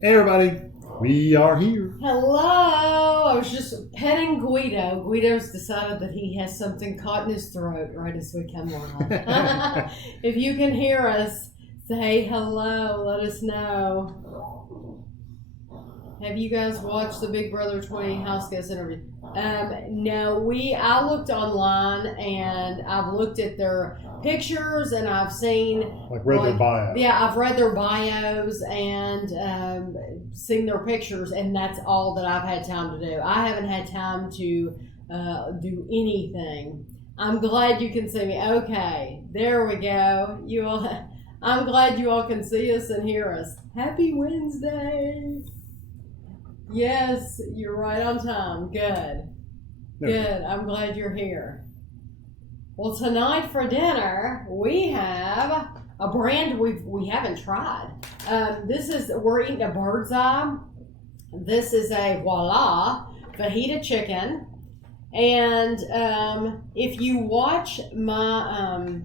Hey everybody, we are here. Hello! I was just petting Guido. Guido's decided that he has something caught in his throat right as we come on. If you can hear us, say hello. Let us know. Have you guys watched the Big Brother 20 house guest interview? No, I looked online and I've looked at their pictures and I've seen Their bio. Yeah, I've read their bios and seen their pictures, and that's all that I've had time to do. I haven't had time to do anything. I'm glad you can see me. Okay, there we go. I'm glad you all can see us and hear us. Happy Wednesday. Yes, you're right on time. Good. Good. I'm glad you're here. Well, tonight for dinner, we have a brand we haven't tried. We're eating a bird's eye. This is a voila fajita chicken. And if you watch my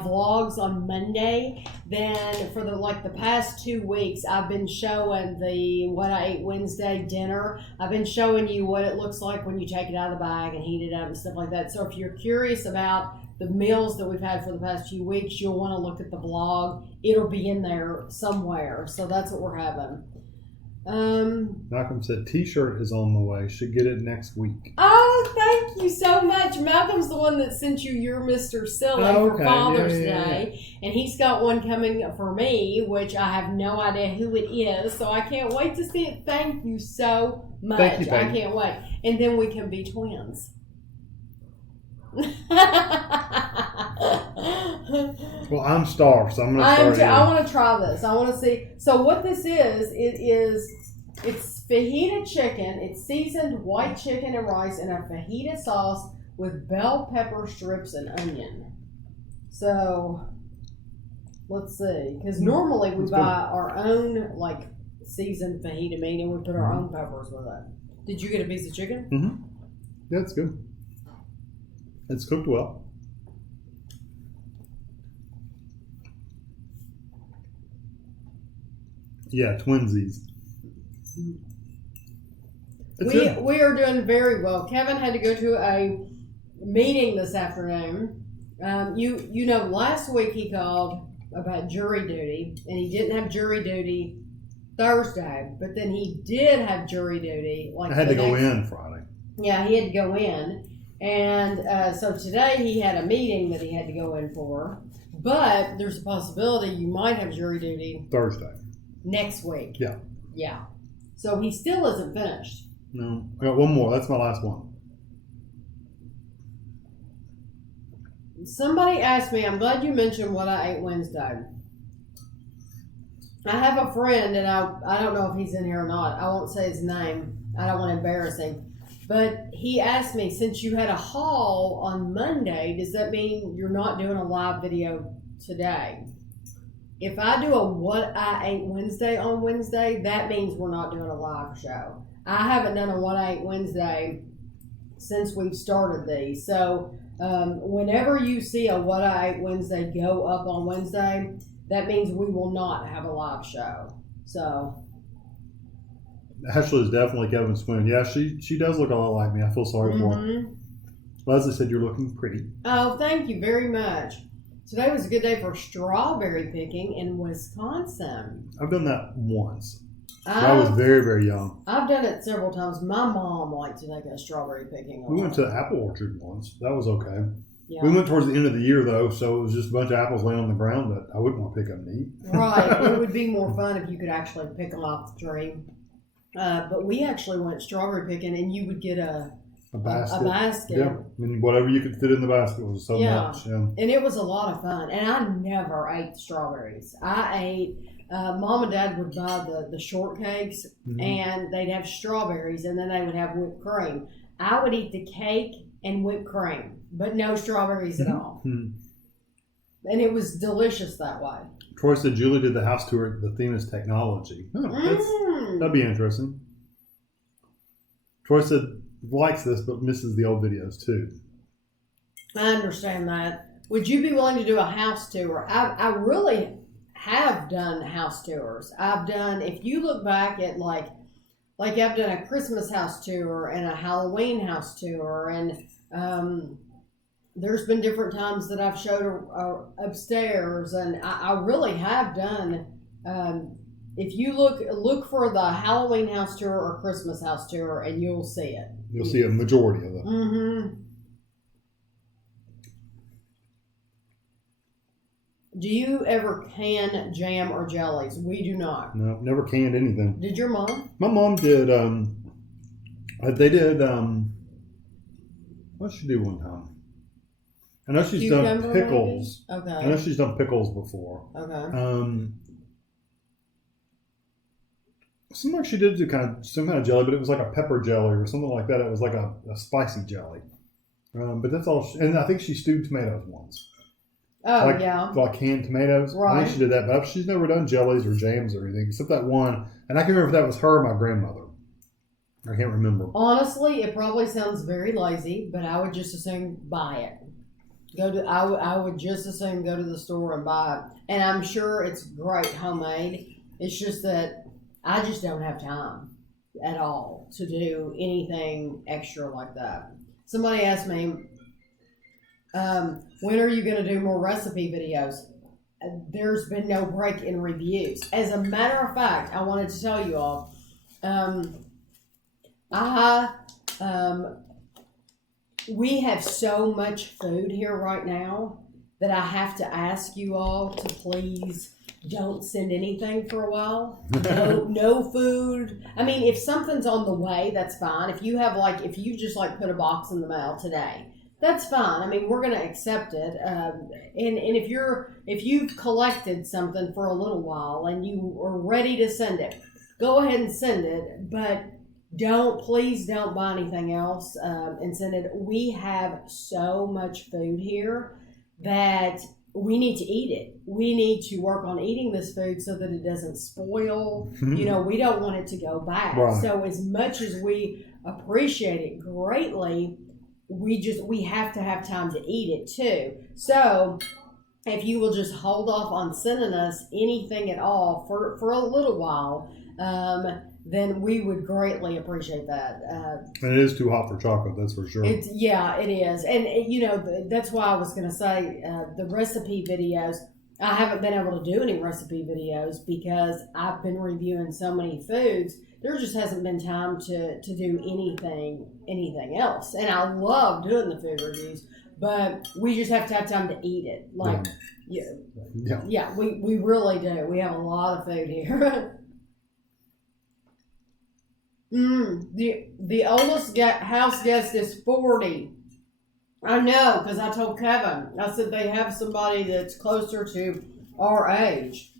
vlogs on Monday, then for the past 2 weeks, I've been showing the What I Ate Wednesday dinner. I've been showing you what it looks like when you take it out of the bag and heat it up and stuff like that. So if you're curious about the meals that we've had for the past few weeks, you'll want to look at the vlog. It'll be in there somewhere. So that's what we're having. Malcolm said t-shirt is on the way. Should get it next week. Oh, thank you so much. Malcolm's the one that sent you your Mr. Silly for Father's Day. And he's got one coming for me, which I have no idea who it is. So I can't wait to see it. Thank you so much. Thank you. I can't wait. And then we can be twins. Well, I'm starved, so I'm going to start. I want to try this. I want to see. So what this is, it's fajita chicken. It's seasoned white chicken and rice in a fajita sauce with bell pepper strips and onion. So let's see, because normally we buy our own seasoned fajita meat and we put our own peppers with it. Did you get a piece of chicken? Mm-hmm. Yeah, it's good. It's cooked well. Yeah, twinsies. We are doing very well. Kevin had to go to a meeting this afternoon. You know, last week he called about jury duty, and he didn't have jury duty Thursday, but then he did have jury duty. I had to go in Friday. Yeah, he had to go in. And so today he had a meeting that he had to go in for, but there's a possibility you might have jury duty Thursday. Next week. Yeah. Yeah. So he still isn't finished. No. I got one more. That's my last one. Somebody asked me, I'm glad you mentioned What I Ate Wednesday. I have a friend, and I don't know if he's in here or not. I won't say his name. I don't want to embarrass him. But he asked me, since you had a haul on Monday, does that mean you're not doing a live video today? If I do a What I Ate Wednesday on Wednesday, that means we're not doing a live show. I haven't done a What I Ate Wednesday since we've started these. So whenever you see a What I Ate Wednesday go up on Wednesday, that means we will not have a live show. So Ashley is definitely Kevin's twin. Yeah, she does look a lot like me. I feel sorry for her. Leslie said you're looking pretty. Oh, thank you very much. Today was a good day for strawberry picking in Wisconsin. I've done that once. I was very, very young. I've done it several times. My mom liked to take a strawberry picking. We went to the apple orchard once. That was okay. Yeah. We went towards the end of the year, though, so it was just a bunch of apples laying on the ground that I wouldn't want to pick up and eat. Right. It would be more fun if you could actually pick them off the tree. But we actually went strawberry picking, and you would get a basket. Yeah, and whatever you could fit in the basket was so much. Yeah. And it was a lot of fun. And I never ate strawberries. I ate, Mom and Dad would buy the shortcakes, and they'd have strawberries, and then they would have whipped cream. I would eat the cake and whipped cream, but no strawberries at all. And it was delicious that way. Troy said Julie did the house tour. The theme is technology. That'd be interesting. Troy said likes this, but misses the old videos too. I understand that. Would you be willing to do a house tour? I really have done house tours. I've done, if you look back at like I've done a Christmas house tour and a Halloween house tour, and there's been different times that I've showed upstairs, and I really have done. If you look for the Halloween house tour or Christmas house tour, and you'll see it. You'll see a majority of them. Mm-hmm. Do you ever can jam or jellies? We do not. No, never canned anything. Did your mom? My mom did. They did. What did she do one time? I know she's done pickles. Maybe? Okay. I know she's done pickles before. Okay. Seemed like she did do some kind of jelly, but it was like a pepper jelly or something like that. It was like a spicy jelly. But that's all. And I think she stewed tomatoes once. Oh, yeah. Like canned tomatoes. Right. I think she did that, but she's never done jellies or jams or anything, except that one. And I can't remember if that was her or my grandmother. I can't remember. Honestly, it probably sounds very lazy, but I would just assume buy it. I would just assume go to the store and buy it. And I'm sure it's great homemade. It's just that I just don't have time at all to do anything extra like that. Somebody asked me, when are you going to do more recipe videos? There's been no break in reviews. As a matter of fact, I wanted to tell you all, we have so much food here right now that I have to ask you all to please don't send anything for a while. No food. I mean, if something's on the way, that's fine. If you just put a box in the mail today, that's fine. I mean, we're going to accept it. And if you've collected something for a little while and you are ready to send it, go ahead and send it. But please don't buy anything else and send it. We have so much food here that we need to eat it. We need to work on eating this food so that it doesn't spoil. We don't want it to go bad. Right. So as much as we appreciate it greatly, we have to have time to eat it too. So if you will just hold off on sending us anything at all for a little while, then we would greatly appreciate that. And it is too hot for chocolate, that's for sure. It is. And, that's why I was going to say the recipe videos, I haven't been able to do any recipe videos because I've been reviewing so many foods. There just hasn't been time to do anything else. And I love doing the food reviews, but we just have to have time to eat it. We really do. We have a lot of food here. The oldest house guest is 40. I know, because I told Kevin. I said they have somebody that's closer to our age.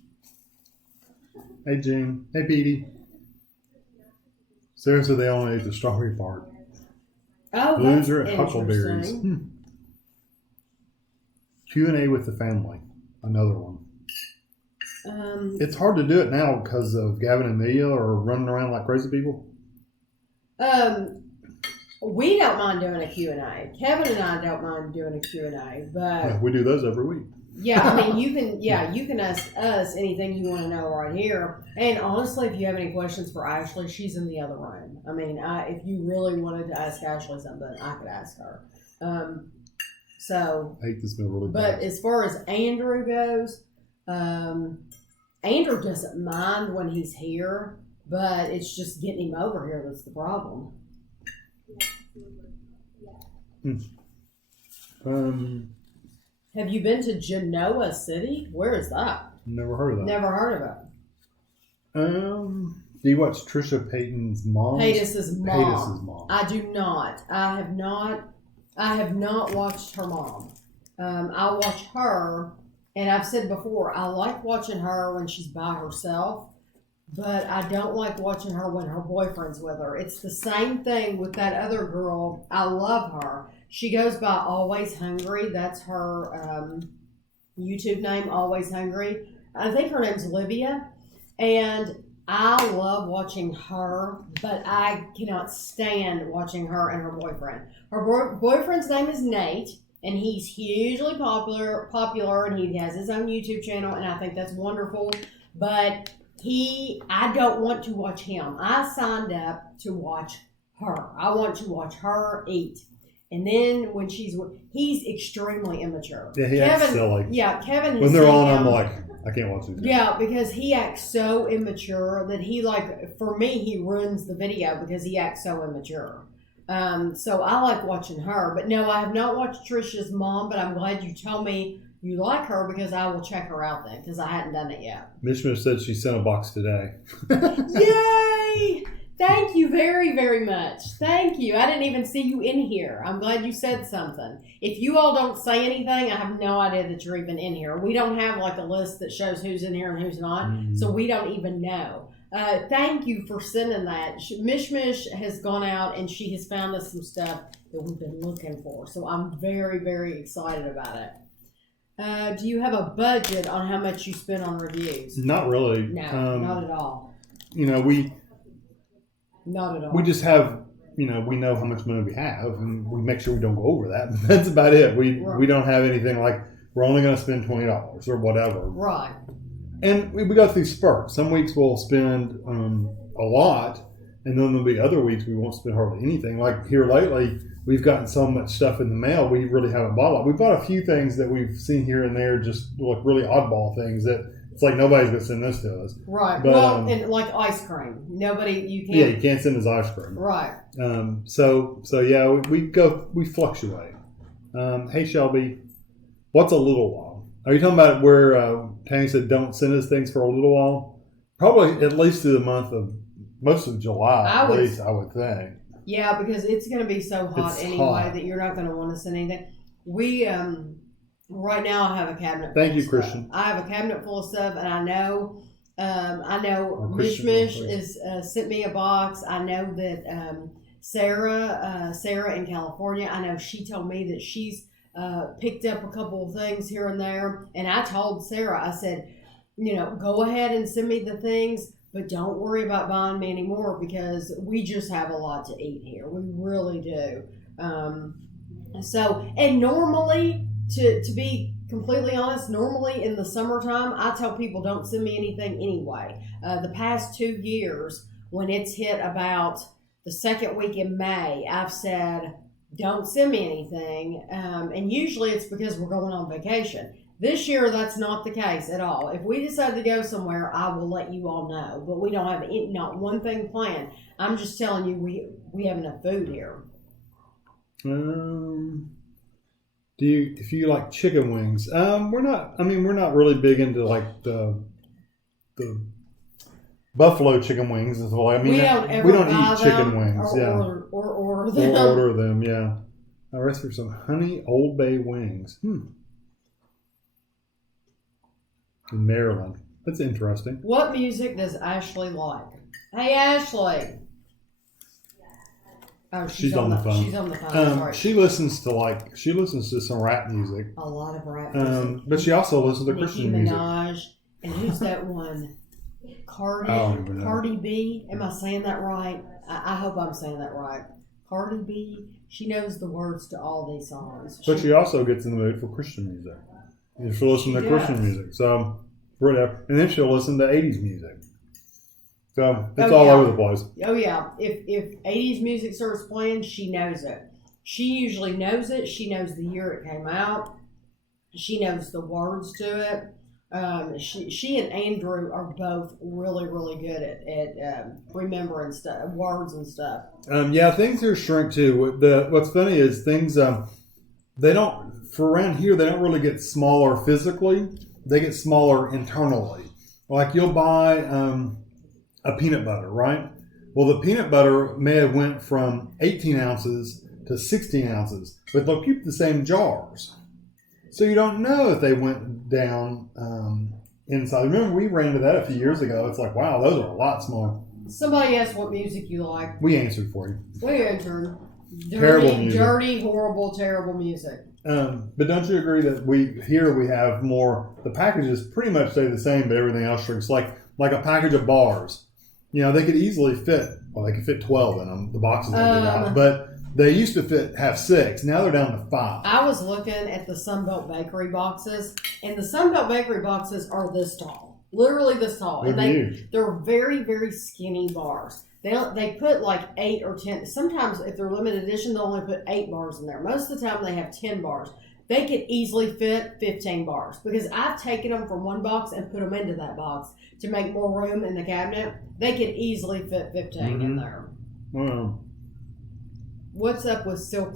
Hey, Jane. Hey, Petey. Seriously, they only ate the strawberry part. Oh, Blues are huckleberries. Q&A with the family. Another one. It's hard to do it now because of Gavin and Amelia are running around like crazy people. We don't mind doing a Q&A. Kevin and I don't mind doing a Q&A, but we do those every week. Yeah, I mean, you can ask us anything you want to know right here. And honestly, if you have any questions for Ashley, she's in the other room. I mean, if you really wanted to ask Ashley something, I could ask her. I hate this meal really bad. But as far as Andrew goes, Andrew doesn't mind when he's here, but it's just getting him over here that's the problem. Have you been to Genoa City? Where is that? Never heard of that. Never heard of it. Do you watch Trisha Payton's mom? Paytas's mom. I do not. I have not watched her mom. I watch her, and I've said before, I like watching her when she's by herself, but I don't like watching her when her boyfriend's with her. It's the same thing with that other girl. I love her. She goes by Always Hungry. That's her YouTube name, Always Hungry. I think her name's Livia. And I love watching her, but I cannot stand watching her and her boyfriend. Her boyfriend's name is Nate, and he's hugely popular, and he has his own YouTube channel, and I think that's wonderful. But I don't want to watch him. I signed up to watch her. I want to watch her eat. And then when he's extremely immature. Yeah, he acts silly. Yeah, Kevin. When they're on, I'm like, I can't watch these. Yeah, because he acts so immature that for me, he ruins the video because he acts so immature. So I like watching her. But no, I have not watched Trisha's mom, but I'm glad you told me you like her because I will check her out then because I hadn't done it yet. Mishmish said she sent a box today. Yay! Thank you very, very much. Thank you. I didn't even see you in here. I'm glad you said something. If you all don't say anything, I have no idea that you're even in here. We don't have like a list that shows who's in here and who's not, so we don't even know. Thank you for sending that. Mishmish has gone out and she has found us some stuff that we've been looking for, so I'm very, very excited about it. Do you have a budget on how much you spend on reviews? Not really. No, not at all. Not at all. We just have, we know how much money we have, and we make sure we don't go over that. That's about it. We don't have anything like we're only going to spend $20 or whatever. Right. And we go through spurts. Some weeks we'll spend a lot, and then there'll be other weeks we won't spend hardly anything. Like here lately, we've gotten so much stuff in the mail, we really haven't bought a lot. We bought a few things that we've seen here and there, just like really oddball things that it's like nobody's going to send this to us. Right. But, and like ice cream. You can't. Yeah, you can't send us ice cream. Right. So yeah, we fluctuate. Hey Shelby, what's a little while? Are you talking about where Tami said don't send us things for a little while? Probably at least through the month of most of July, I would think. Yeah, because it's going to be so hot anyway that you're not going to want to send anything. We right now I have a cabinet. Thank you, Christian. I have a cabinet full of stuff, and I know Mishmish is sent me a box. I know that Sarah in California, I know she told me that she's picked up a couple of things here and there, and I told Sarah, I said, go ahead and send me the things, but don't worry about buying me anymore because we just have a lot to eat here. We really do. And normally, to be completely honest, normally in the summertime, I tell people don't send me anything anyway. The past 2 years, when it's hit about the second week in May, I've said, don't send me anything. And usually it's because we're going on vacation. This year, that's not the case at all. If we decide to go somewhere, I will let you all know. But we don't have not one thing planned. I'm just telling you, we have enough food here. If you like chicken wings, we're not really big into like the buffalo chicken wings as well. We don't eat chicken wings, or order them. Or order them, yeah. I rest for some honey Old Bay wings. In Maryland. That's interesting. What music does Ashley like? Hey, Ashley. Oh, she's on the phone. She's on the phone. Sorry. She listens to some rap music. A lot of rap music. But she also listens to Christian music. Nicki Minaj. And who's that one? Cardi B. Am I saying that right? I hope I'm saying that right. Cardi B. She knows the words to all these songs. But she also gets in the mood for Christian music. She'll listen to Christian music. So, whatever. And then she'll listen to 80s music. So, it's all over the place. Oh, yeah. If 80s music starts playing, she knows it. She usually knows it. She knows the year it came out. She knows the words to it. She and Andrew are both really, really good at remembering stuff, words and stuff. Yeah, things are shrink too. What's funny is things, they don't, for around here, they don't really get smaller physically. They get smaller internally. Like you'll buy a peanut butter, right? Well, the peanut butter may have went from 18 ounces to 16 ounces, but they'll keep the same jars. So you don't know if they went down inside. Remember, we ran into that a few years ago. It's like, wow, those are a lot smaller. Somebody asked what music you like. We answered for you. We answered. Dirty, horrible, terrible music. But don't you agree that we have more, the packages pretty much stay the same, but everything else shrinks. Like a package of bars. They could easily fit, they could fit 12 in them, the boxes they give out. But They used to have 6. Now they're down to 5. I was looking at the Sunbelt Bakery boxes, and the Sunbelt Bakery boxes are this tall, literally this tall, and they're very, very skinny bars. They put like 8 or 10. Sometimes if they're limited edition, they'll only put 8 bars in there. Most of the time, they have 10 bars. They could easily fit 15 bars because I've taken them from one box and put them into that box to make more room in the cabinet. They could easly fit 15 in there. Wow. What's up with Silke?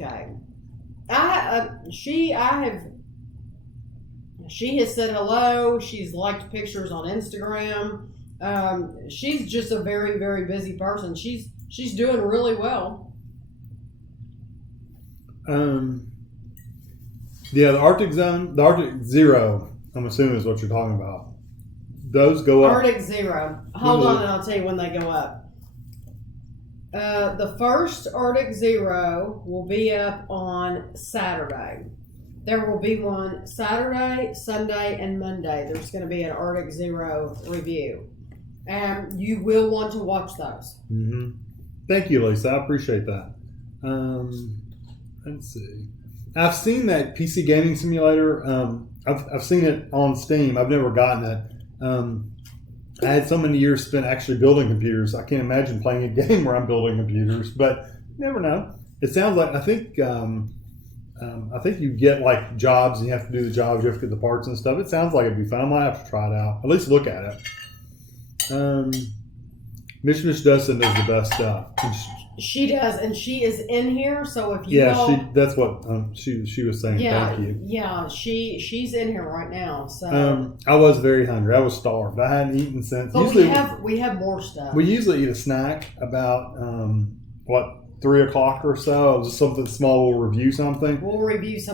She has said hello. She's liked pictures on Instagram. She's just a very, very busy person. She's doing really well. Yeah, the Arctic Zone, the Arctic Zero, I'm assuming is what you're talking about. Those go up. Arctic Zero. Hold on and I'll tell you when they go up. The first Arctic Zero will be up on Saturday. There will be one Saturday, Sunday, and Monday. There's going to be an Arctic Zero review. And you will want to watch those. Mm-hmm. Thank you, Lisa. I appreciate that. Let's see. I've seen that PC gaming simulator. I've seen it on Steam. I've never gotten it. I had so many years spent actually building computers. I can't imagine playing a game where I'm building computers, but you never know. It sounds like I think you get like jobs and you have to do the jobs. You have to get the parts and stuff. It sounds like it'd be fun. I might have to try it out. At least look at it. Mish Dustin does the best stuff. She does, and she is in here. So if you that's what she was saying. Yeah, thank you. Yeah, she's in here right now. So I was very hungry. I was starved. I hadn't eaten since. But we have more stuff. We usually eat a snack about 3 o'clock or so. It was just something small. We'll review something.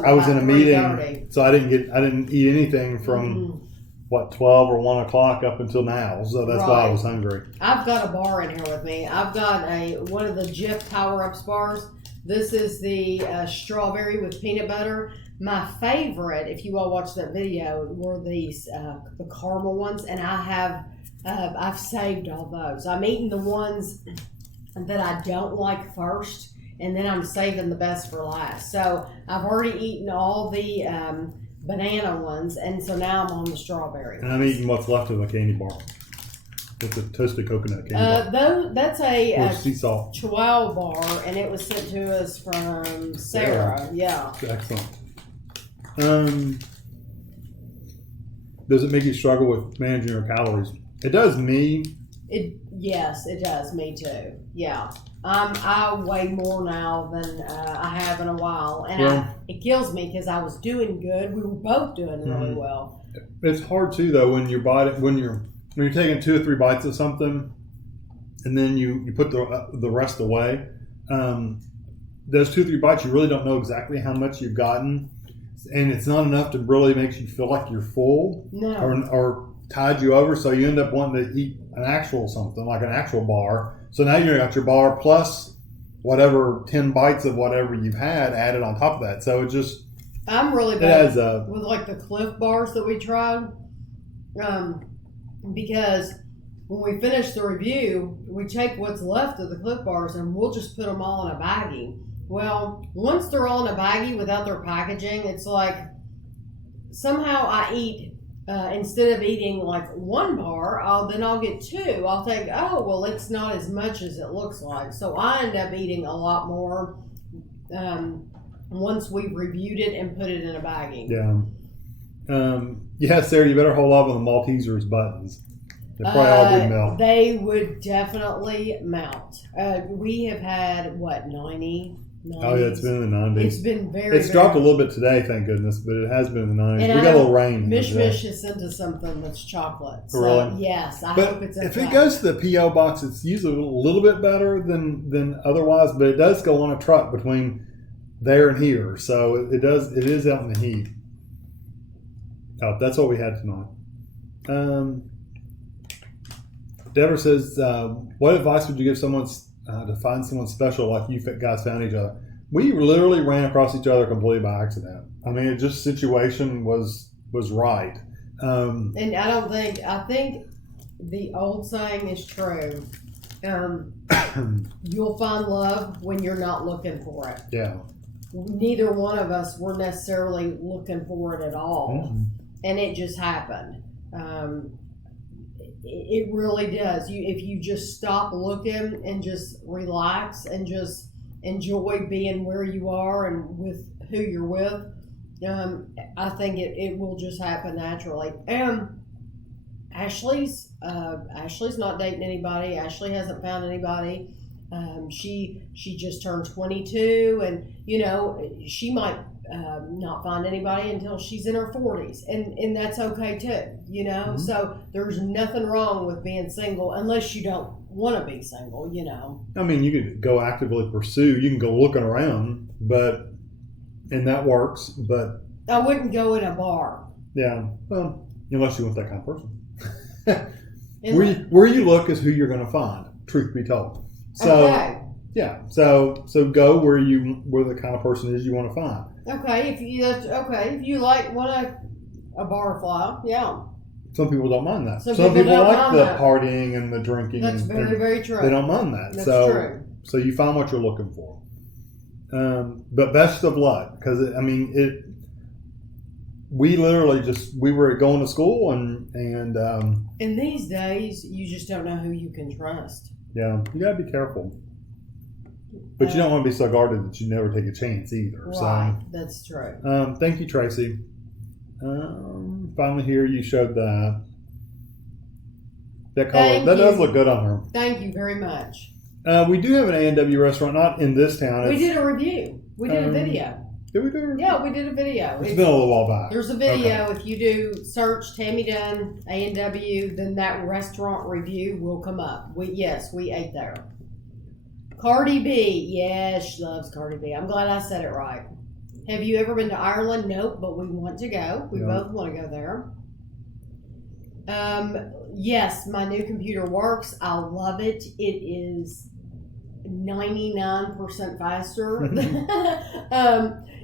I was in a meeting, so I didn't eat anything from 12 or 1 o'clock up until now. So that's why I was hungry. I've got a bar in here with me. I've got one of the Jif Power Ups bars. This is the strawberry with peanut butter. My favorite, if you all watched that video, were these the caramel ones, and I've saved all those. I'm eating the ones that I don't like first, and then I'm saving the best for last. So I've already eaten all the banana ones, and so now I'm on the strawberry ones. And I'm eating what's left of a candy bar. It's a toasted coconut candy bar. That's a sea salt Chihuahua bar, and it was sent to us from Sarah. Yeah. Excellent. Does it make you struggle with managing your calories? It does me. Yes, it does me too. Yeah. I weigh more now than I have in a while, and it kills me because I was doing good. We were both doing really well. It's hard too, though, when you're taking 2 or 3 bites of something, and then you put the rest away. Those 2 or 3 bites, you really don't know exactly how much you've gotten, and it's not enough to really make you feel like you're full, or tide you over. So you end up wanting to eat an actual something, like an actual bar. So now you got your bar plus whatever 10 bites of whatever you've had added on top of that. So it just I'm really bad with like the Cliff bars that we tried, because when we finish the review, we take what's left of the Cliff bars and we'll just put them all in a baggie. Well, once they're all in a baggie without their packaging, it's like somehow I eat. Instead of eating like 1 bar, I'll get 2. I'll think, it's not as much as it looks like. So I end up eating a lot more once we've reviewed it and put it in a baggie. Yeah. Sarah, you better hold up on the Maltesers buttons. They probably all would melt. They would definitely melt. We have had, 90? 90s. Oh, yeah, it's been in the 90s. It's been It's dropped a little bit today, thank goodness, but it has been in the 90s. We got a little rain. Mish has sent us something that's chocolate. So, really? Yes, I hope it's if it goes to the P.O. box, it's usually a little bit better than otherwise, but it does go on a truck between there and here. So it is out in the heat. Oh, that's what we had tonight. Deborah says, what advice would you give someone to find someone special like you guys found each other? We literally ran across each other completely by accident. I mean, it just situation was right. And I think the old saying is true. You'll find love when you're not looking for it. Yeah. Neither one of us were necessarily looking for it at all, and it just happened. It really does. If you just stop looking and just relax and just enjoy being where you are and with who you're with, I think it will just happen naturally. Ashley's not dating anybody. Ashley hasn't found anybody. She just turned 22, and she might not find anybody until she's in her 40s, and that's okay too. So there's nothing wrong with being single unless you don't want to be single. I mean, you could go actively pursue. You can go looking around, and that works. But I wouldn't go in a bar. Yeah, well, unless you want that kind of person. Where you look is who you're going to find. Truth be told. So okay. Yeah, so go where the kind of person is you want to find. Okay, if you want a bar fly, yeah. Some people don't mind that. Some people like the that. partying and the drinking. That's very, very true. They don't mind that. That's true. So So you find what you're looking for. But best of luck, because we literally we were going to school and in these days you just don't know who you can trust. Yeah, you gotta be careful. But you don't want to be so guarded that you never take a chance either. Right, that's true. Thank you, Tracy. Finally here you showed that color. That does look good on her. Thank you very much. We do have an A&W restaurant, not in this town. We did a review. We did a video. Did we do a review? Yeah, we did a video. It's been a little while back. There's a video. Okay. If you do search Tami Dunn A&W, then that restaurant review will come up. We ate there. Cardi B. Yes, she loves Cardi B. I'm glad I said it right. Have you ever been to Ireland? Nope, but we want to go. We both want to go there. Yes, my new computer works. I love it. It is 99% faster.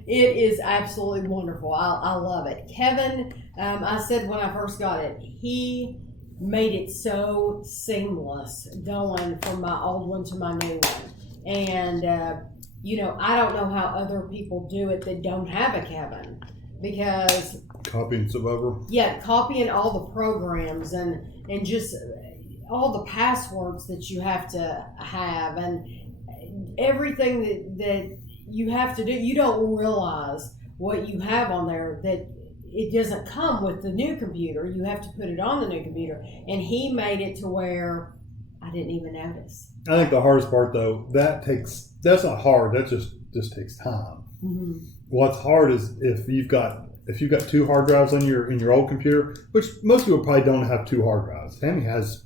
It is absolutely wonderful. I love it. Kevin, I said when I first got it, he made it so seamless going from my old one to my new one. And, I don't know how other people do it that don't have a Kevin, because copying stuff over. Yeah, copying all the programs and just all the passwords that you have to have and everything that you have to do. You don't realize what you have on there, that it doesn't come with the new computer. You have to put it on the new computer. And he made it to where I didn't even notice. I think the hardest part, though, that's not hard. That just takes time. Mm-hmm. What's hard is if you've got 2 hard drives on in your old computer, which most people probably don't have 2 hard drives. Tami has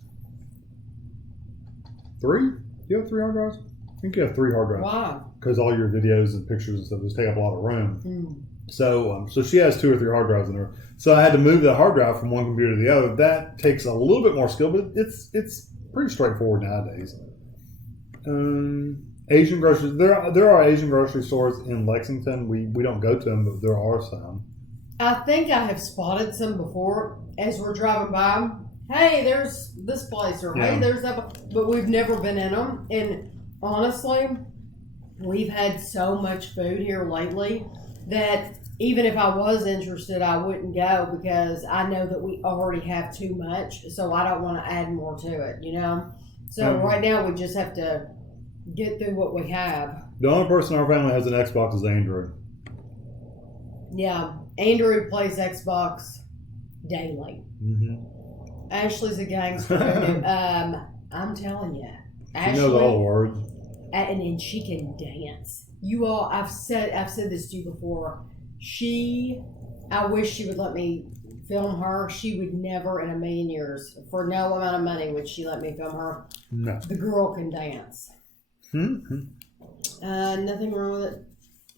3. Do you have 3 hard drives? I think you have 3 hard drives. Wow. Because all your videos and pictures and stuff just take up a lot of room. Mm. So she has 2 or 3 hard drives in her. So I had to move the hard drive from one computer to the other. That takes a little bit more skill, but it's pretty straightforward nowadays. Asian groceries. There are Asian grocery stores in Lexington. We don't go to them, but there are some. I think I have spotted some before as we're driving by. Hey, there's this place, or hey, there's that, but we've never been in them. And honestly, we've had so much food here lately that even if I was interested, I wouldn't go, because I know that we already have too much, so I don't want to add more to it, So right now we just have to get through what we have. The only person in our family has an Xbox is Andrew. Yeah, Andrew plays Xbox daily. Mm-hmm. Ashley's a gangster. I'm telling you, Ashley, she knows all the words, and she can dance. You all, I've said this to you before. I wish she would let me film her. She would never in a million years, for no amount of money, would she let me film her. No. The girl can dance. Mm-hmm. Nothing wrong with it.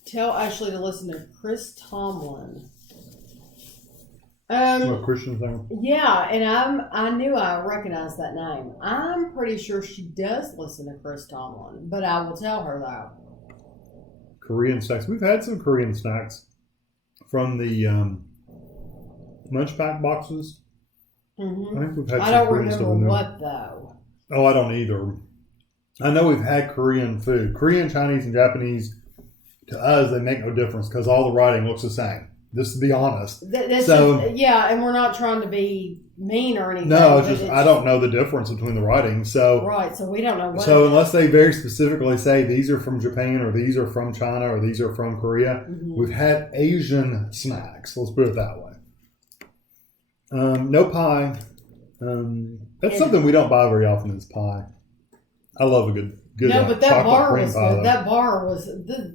Tell Ashley to listen to Chris Tomlin. Christian thing. Yeah, and I knew I recognized that name. I'm pretty sure she does listen to Chris Tomlin, but I will tell her that. Korean snacks. We've had some Korean snacks from the lunch pack boxes. Mm-hmm. I think we've had. I don't remember what though. Oh, I don't either. I know we've had Korean food. Korean, Chinese, and Japanese, to us, they make no difference because all the writing looks the same. Just to be honest. And we're not trying to be mean or anything. No, I don't know the difference between the writing. So we don't know what. So unless they very specifically say these are from Japan or these are from China or these are from Korea, we've had Asian snacks. Let's put it that way. No pie. That's something we don't buy very often is pie. I love a good no, but that bar was pie, good. That bar was.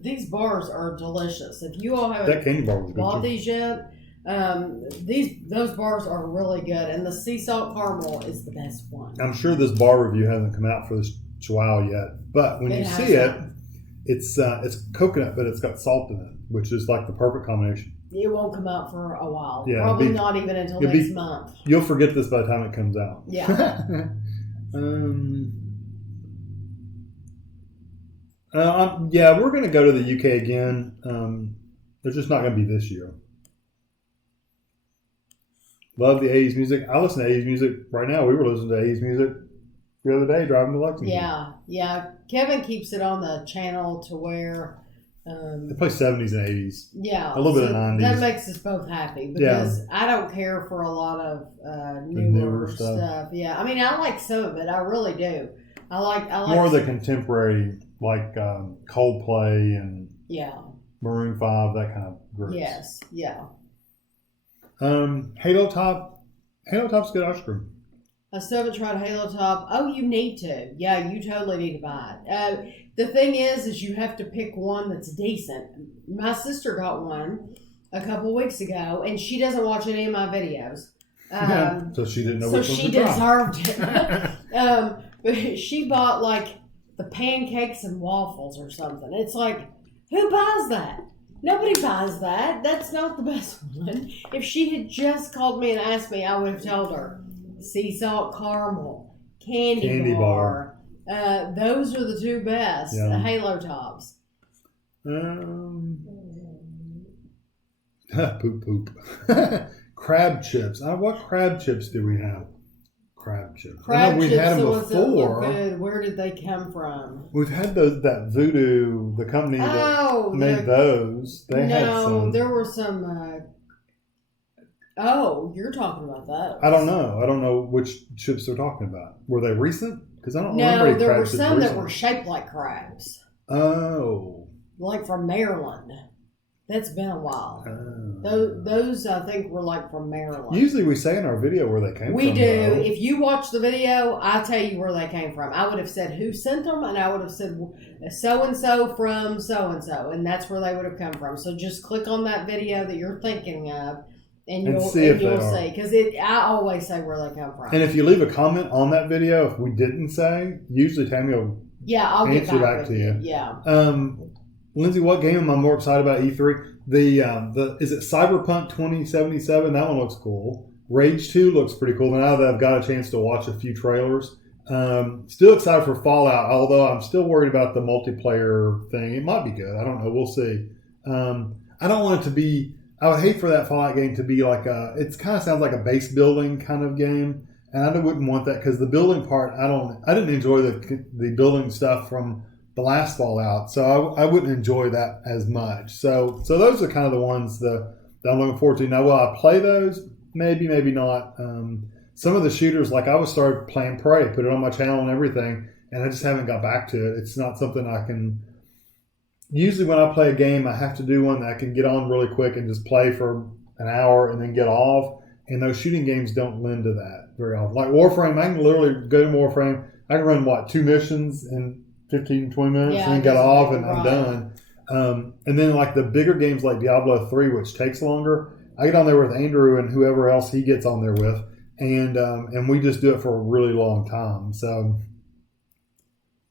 These bars are delicious. If you all haven't that candy bar was bought good these yet, those bars are really good, and the sea salt caramel is the best one. I'm sure this bar review hasn't come out for this chihuahua yet, but when you see it, it's coconut, but it's got salt in it, which is like the perfect combination. It won't come out for a while. Yeah, probably not even until next month. You'll forget this by the time it comes out. Yeah. We're going to go to the UK again. They're just not going to be this year. Love the 80s music. I listen to 80s music right now. We were listening to 80s music the other day driving to Lexington. Yeah. Kevin keeps it on the channel to where... they play 70s and 80s. Yeah. A little bit of 90s. That makes us both happy because I don't care for a lot of newer stuff. Yeah. I mean, I like some of it. I really do. I like more of the contemporary, like Coldplay and Maroon 5, that kind of groups. Yes. Yeah. Halo Top's good ice cream. I still haven't tried Halo Top. Oh, you need to. Yeah, you totally need to buy it. The thing is you have to pick one that's decent. My sister got one a couple weeks ago, and she doesn't watch any of my videos. So she didn't know which one to try. So she deserved it. But she bought like the pancakes and waffles or something. It's like, who buys that? Nobody buys that. That's not the best one. If she had just called me and asked me, I would have told her. Sea salt caramel, candy bar. Those are the two best. Yeah. The Halo Tops. Poop. Crab chips. What crab chips do we have? Crab chips. Crab we've chips, had them before. Good. Where did they come from? We've had that Voodoo, the company that made those. They had some. There were some. You're talking about that. I don't know which chips they're talking about. Were they recent? Because I don't remember. No, there were some that were shaped like crabs. Oh. Like from Maryland. That's been a while. Those I think were like from Maryland. Usually we say in our video where they came from. We do. Though. If you watch the video, I tell you where they came from. I would have said who sent them, and I would have said so-and-so from so-and-so, and that's where they would have come from. So just click on that video that you're thinking of, and you'll see. Because I always say where they come from. And if you leave a comment on that video, if we didn't say, usually Tami will I'll answer get back to you. Yeah. Lindsay, what game am I more excited about E3? The is it Cyberpunk 2077? That one looks cool. Rage 2 looks pretty cool. Now that I've got a chance to watch a few trailers. Still excited for Fallout, although I'm still worried about the multiplayer thing. It might be good. I don't know. We'll see. I don't want it to be... I would hate for that Fallout game to be like it kind of sounds like a base building kind of game. And I wouldn't want that because the building part, I didn't enjoy the building stuff from the last Fallout, so I wouldn't enjoy that as much. So those are kind of the ones that I'm looking forward to. Now, will I play those? Maybe not. Some of the shooters, like I was started playing Prey, put it on my channel and everything, and I just haven't got back to it. It's not something I can... Usually when I play a game, I have to do one that I can get on really quick and just play for an hour and then get off, and those shooting games don't lend to that very often. Like Warframe, I can literally go to Warframe, I can run, 2 missions and 15, 20 minutes and then get off and I'm done. And then like the bigger games like Diablo 3, which takes longer, I get on there with Andrew and whoever else he gets on there with, and we just do it for a really long time. So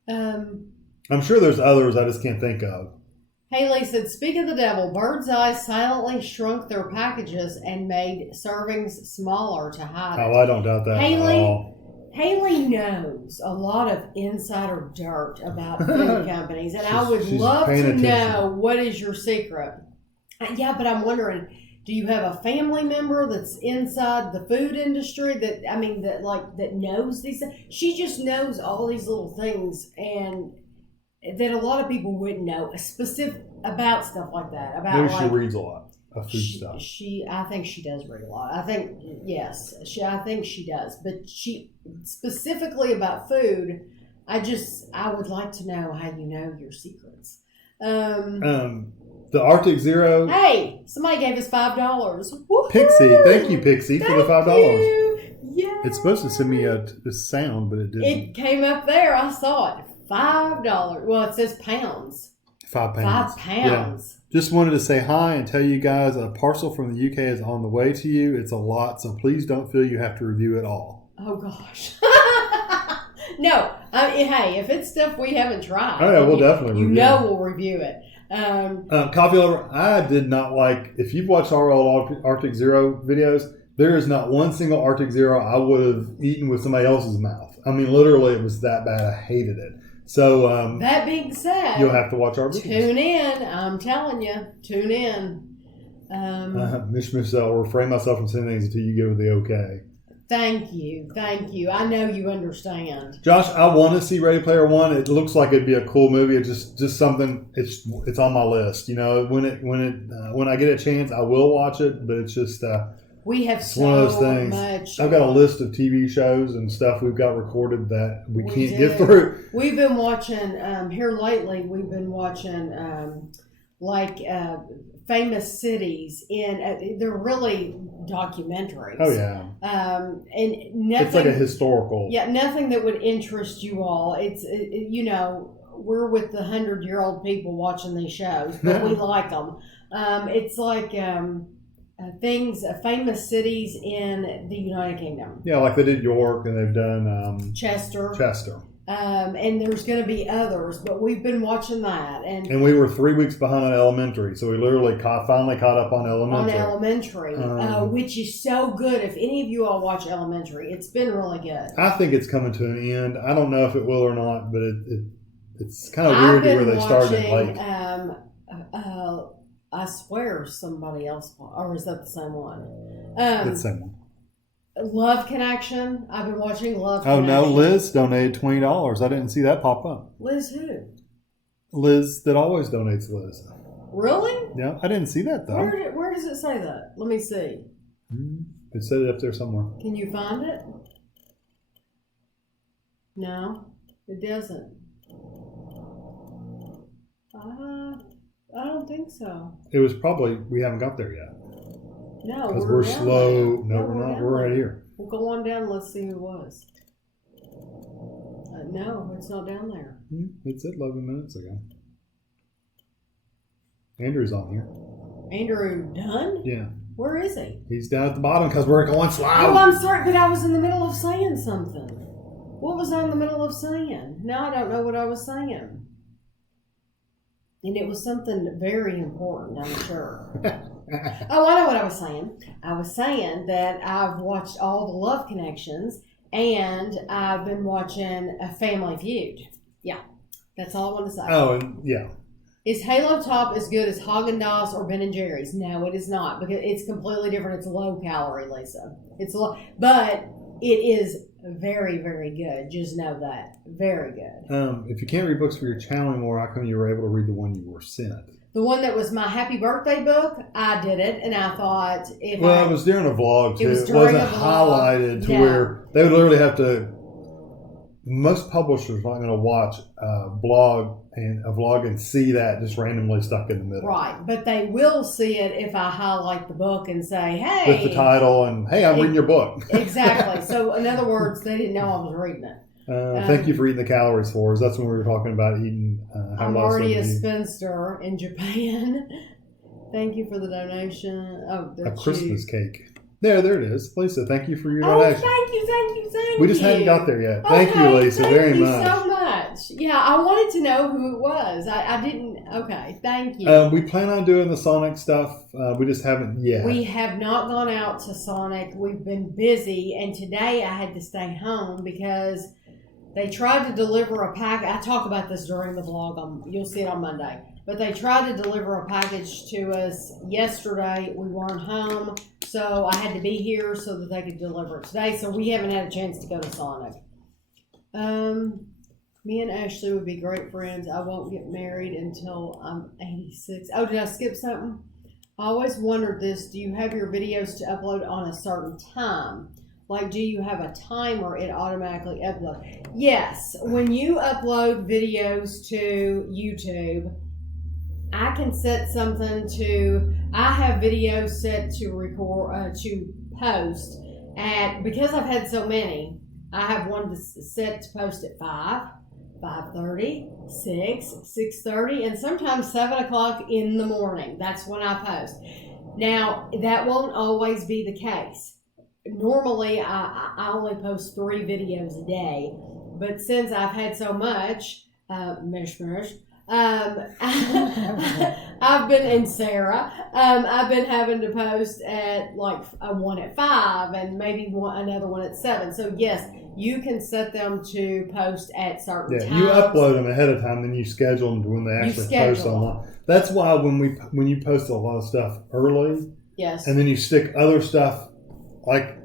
I'm sure there's others I just can't think of. Haley said, speak of the devil, Bird's Eye silently shrunk their packages and made servings smaller to hide it. Oh, I don't doubt that at all. Haley knows a lot of insider dirt about food companies, and I would love to know what is your secret. Yeah, but I'm wondering, Do you have a family member that's inside the food industry that knows these things? She just knows all these little things and that a lot of people wouldn't know specific about stuff like that. Maybe she reads a lot of food stuff. I think she does read a lot. I think I think she does. But she specifically about food, I would like to know how you know your secrets. The Arctic Zero. Hey, somebody gave us $5. Woo-hoo! Pixie, thank you, Pixie, for the $5. Yeah. It's supposed to send me a sound, but it didn't. It came up there. I saw it. $5. Well, it says pounds. 5 pounds. 5 pounds. Yeah. Just wanted to say hi and tell you guys a parcel from the UK is on the way to you. It's a lot, so please don't feel you have to review it all. Oh gosh. No. Hey, if it's stuff we haven't tried, oh yeah, we'll definitely review it. We'll review it. Coffee lover, I did not like. If you've watched our old Arctic Zero videos, there is not one single Arctic Zero I would have eaten with somebody else's mouth. I mean, literally, it was that bad. I hated it. So that being said, you'll have to watch our videos. Tune in. I'm telling you, tune in. Miss, I'll refrain myself from saying things until you give it the okay. Thank you. I know you understand. Josh, I want to see Ready Player One. It looks like it'd be a cool movie. It's just something. It's on my list. You know, when I get a chance, I will watch it. But it's just we have it's one of those things. Much. I've got a list of TV shows and stuff we've got recorded that we can't get through. We've been watching here lately. We've been watching famous cities they're really documentaries. Oh yeah. And nothing. It's like a historical. Yeah, nothing that would interest you all. It's we're with the 100-year-old people watching these shows, but we like them. It's like famous cities in the United Kingdom. Yeah, like they did York and they've done Chester. And there's going to be others, but we've been watching that. And we were 3 weeks behind on Elementary, so we literally finally caught up on Elementary. Which is so good. If any of you all watch Elementary, it's been really good. I think it's coming to an end. I don't know if it will or not, but it's kind of weird where they started late. I swear somebody else, or is that the same one? It's the same one. Love Connection. I've been watching Love Connection. Oh, no. Liz donated $20. I didn't see that pop up. Liz who? Liz that always donates, Liz. Really? Yeah, I didn't see that, though. Where does it say that? Let me see. It said it up there somewhere. Can you find it? No, it doesn't. I don't think so. It was probably, we haven't got there yet. No, because we're slow. No, we're not. We're right here. We'll go on down. Let's see who it was. No, it's not down there. It said 11 minutes ago. Andrew's on here. Andrew Dunn? Yeah. Where is he? He's down at the bottom because we're going slow. Oh, I'm sorry, but I was in the middle of saying something. What was I in the middle of saying? Now I don't know what I was saying. And it was something very important, I'm sure. Oh, I know what I was saying. I was saying that I've watched all the Love Connections and I've been watching a Family Feud. Yeah, that's all I want to say. Oh, and yeah. Is Halo Top as good as Haagen-Dazs or Ben & Jerry's? No, it is not, because it's completely different. It's low calorie, Lisa. It's low, but it is very, very good. Just know that. Very good. If you can't read books for your channel anymore, how come you were able to read the one you were sent? The one that was my happy birthday book, I did it, and I thought it was during a vlog too. It wasn't highlighted to where they would literally have to. Most publishers aren't going to watch a vlog and see that just randomly stuck in the middle. Right, but they will see it if I highlight the book and say, "Hey," with the title and "Hey, I'm reading your book." Exactly. So, in other words, they didn't know I was reading it. Thank you for eating the calories for us. That's when we were talking about eating. I'm already a spinster in Japan. Thank you for the donation. Oh, a Christmas cake. There it is. Lisa, thank you for your donation. Thank you. We just hadn't got there yet. Thank you, Lisa, very much. Thank you so much. Yeah, I wanted to know who it was. I didn't. Okay, thank you. We plan on doing the Sonic stuff. We just haven't yet. We have not gone out to Sonic. We've been busy, and today I had to stay home because they tried to deliver a pack. I talk about this during the vlog. You'll see it on Monday. but they tried to deliver a package to us yesterday. We weren't home, so I had to be here so that they could deliver it today. So we haven't had a chance to go to Sonic. Me and Ashley would be great friends. I won't get married until I'm 86. Oh, did I skip something? I always wondered this. Do you have your videos to upload on a certain time? Like, do you have a timer it automatically uploads? Yes. When you upload videos to YouTube, I can set something to, I have videos set to record, to post at, because I've had so many, I have one set to post at 5, 5:30, 6, 6:30, and sometimes 7 o'clock in the morning. That's when I post. Now, that won't always be the case. Normally, I only post 3 videos a day, but since I've had so much, I've been, and Sarah, I've been having to post at like one at 5 and maybe another one at 7. So yes, you can set them to post at certain times. You upload them ahead of time, then you schedule them to when they actually post online. That's why when you post a lot of stuff early, yes, and then you stick other stuff like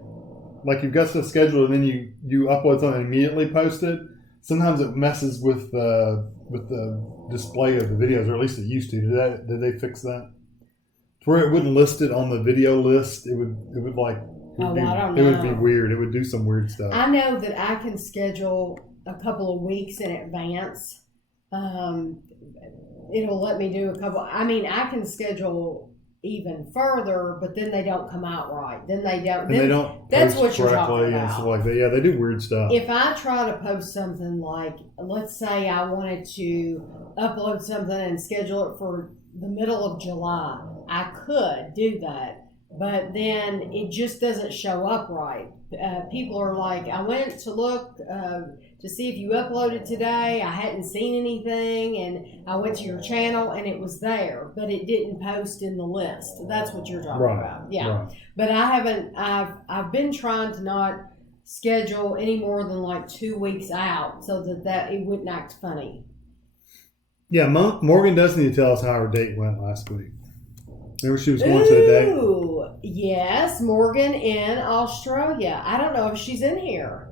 you've got stuff scheduled, and then you upload something and immediately post it. Sometimes it messes with the display of the videos, or at least it used to. Did they fix that? To where it wouldn't list it on the video list. It would like. I don't know. It would be weird. It would do some weird stuff. I know that I can schedule a couple of weeks in advance. It'll let me do a couple. I mean, I can schedule even further, but then they don't come out right. Then they don't. And they don't. That's post what you're talking correctly about. And stuff like that. Yeah, they do weird stuff. If I try to post something like, let's say I wanted to upload something and schedule it for the middle of July, I could do that. But then it just doesn't show up right. People are like, I went to look to see if you uploaded today. I hadn't seen anything, and I went to your channel, and it was there, but it didn't post in the list. That's what you're talking about. Yeah. Right. But I haven't. I've been trying to not schedule any more than like 2 weeks out, so that it wouldn't act funny. Yeah, Morgan does need to tell us how her date went last week. Remember she was going to a date? Ooh, yes, Morgan in Australia. I don't know if she's in here.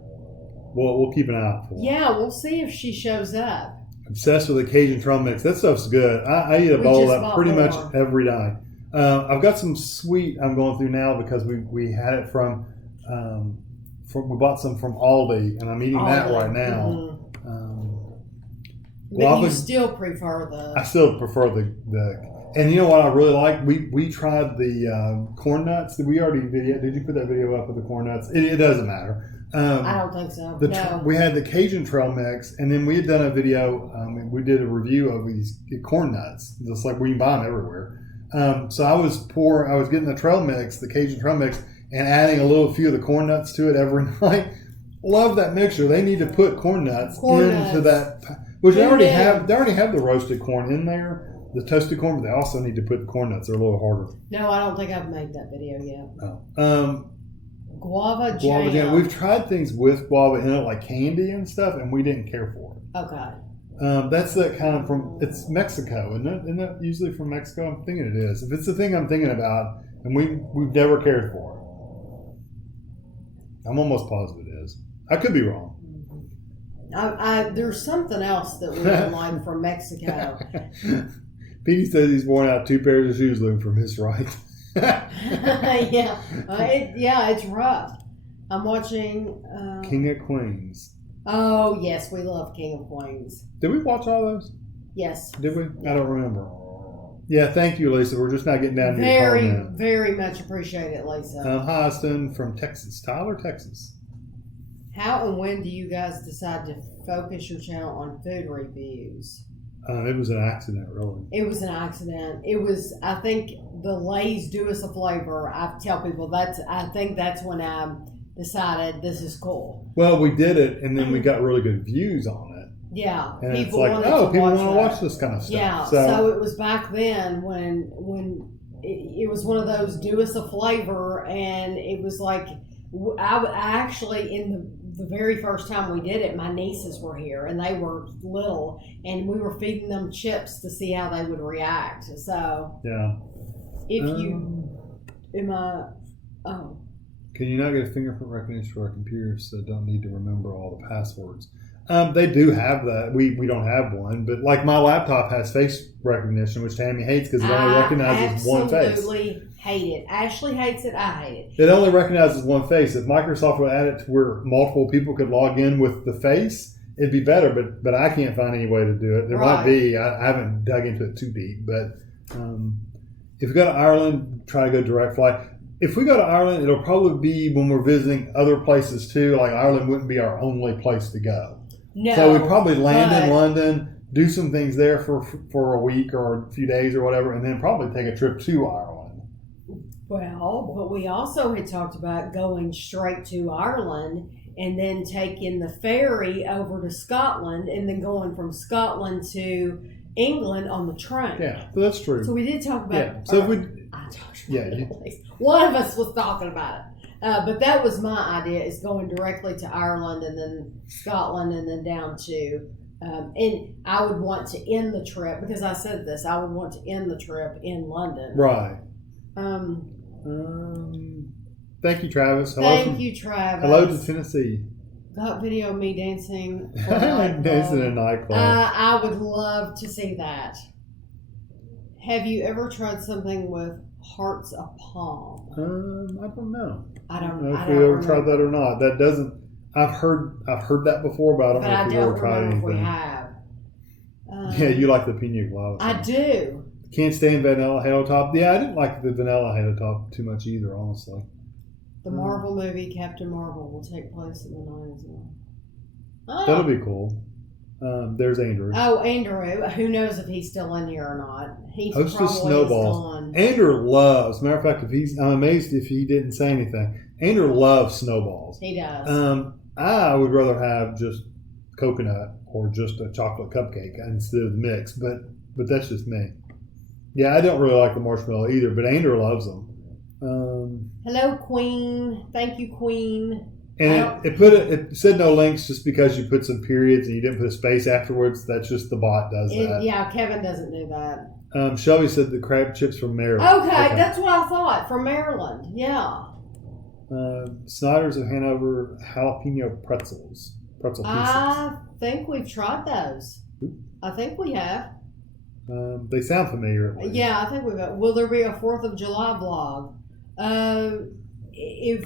Well, we'll keep an eye out for her. Yeah, we'll see if she shows up. Obsessed with the Cajun trail mix. That stuff's good. I eat a bowl of that pretty much every day. I've got some sweet I'm going through now because we had it from we bought some from Aldi, and I'm eating that right now. But you still prefer the... I still prefer the and you know what I really like? We tried the corn nuts. Did we already video? Did you put that video up with the corn nuts? It doesn't matter. I don't think so. No. We had the Cajun trail mix, and then we had done a video. We did a review of these corn nuts, just like we can buy them everywhere. So I was getting the trail mix, the Cajun trail mix, and adding a few of the corn nuts to it every night. Love that mixture. They need to put corn nuts into that, which they already have. They already have the roasted corn in there. The toasted corn, but they also need to put corn nuts. They're a little harder. No, I don't think I've made that video yet. Oh. Guava jam. We've tried things with guava in it, like candy and stuff, and we didn't care for it. Okay. That's that kind of it's Mexico, isn't it? Isn't that usually from Mexico? I'm thinking it is. If it's the thing I'm thinking about, and we've never cared for it. I'm almost positive it is. I could be wrong. There's something else that we don't like from Mexico. Petey says he's worn out 2 pairs of shoes looking for Miss Right. Yeah, it's rough. I'm watching King of Queens. Oh yes, we love King of Queens. Did we watch all those? Yes. Did we? I don't remember. Yeah, thank you, Lisa. We're just not getting down to your comment. Very much appreciate it, Lisa. Hi, Austin from Texas. Tyler, Texas. How and when do you guys decide to focus your channel on food reviews? It was an accident, really. It was an accident. It was, I think, the Lay's Do Us a Flavor. I tell people I think that's when I decided this is cool. Well, we did it, and then we got really good views on it. Yeah. And people it's like, people want to watch this kind of stuff. Yeah. So it was back then when it was one of those Do Us a Flavor, and it was like, I actually, in the the very first time we did it, my nieces were here and they were little, and we were feeding them chips to see how they would react. So yeah. if you, Can you not get a fingerprint recognition for our computers so don't need to remember all the passwords? They do have that. We don't have one, but like my laptop has face recognition, which Tami hates because it only recognizes one face. I absolutely hate it. Ashley hates it. I hate it. It only recognizes one face. If Microsoft would add it to where multiple people could log in with the face, it'd be better. But I can't find any way to do it. There might be. I haven't dug into it too deep. But if we go to Ireland, try to go direct flight. If we go to Ireland, it'll probably be when we're visiting other places too. Like Ireland wouldn't be our only place to go. No, so we probably land in London, do some things there for a week or a few days or whatever, and then probably take a trip to Ireland. Well, but we also had talked about going straight to Ireland and then taking the ferry over to Scotland and then going from Scotland to England on the train. Yeah, so that's true. So we did talk about. Yeah. So one of us was talking about it. But that was my idea, is going directly to Ireland and then Scotland and then down to, and I would want to end the trip, because I said this, I would want to end the trip in London. Right. Thank you, Travis. Thank you, Travis. Hello to Tennessee. Got video of me dancing. Dancing in a nightclub. I would love to see that. Have you ever tried something with hearts of palm? I don't know. I don't know if we ever tried that or not. That doesn't. I've heard that before, but I don't know if we've ever tried anything. If we have. Yeah, you like the pina colada. I do. Can't stand vanilla hail top. Yeah, I didn't like the vanilla hail top too much either, honestly. The Marvel movie Captain Marvel will take place in the 90s. Oh. That'll be cool. There's Andrew. Oh, Andrew. Who knows if he's still in here or not? He's Hostess probably Snowballs. Gone. Andrew loves. Matter of fact, I'm amazed if he didn't say anything. Andrew loves snowballs. He does. I would rather have just coconut or just a chocolate cupcake instead of the mix, but that's just me. Yeah, I don't really like the marshmallow either, but Andrew loves them. Hello, Queen. Thank you, Queen. And it said no links just because you put some periods and you didn't put a space afterwards. That's just the bot does that. Yeah, Kevin doesn't do that. Shelby said the crab chips from Maryland. Okay, that's what I thought. From Maryland, yeah. Snyder's of Hanover jalapeno pretzel pieces. I think we've tried those. I think we have. They sound familiar. Yeah, I think we've. Will there be a 4th of July vlog? If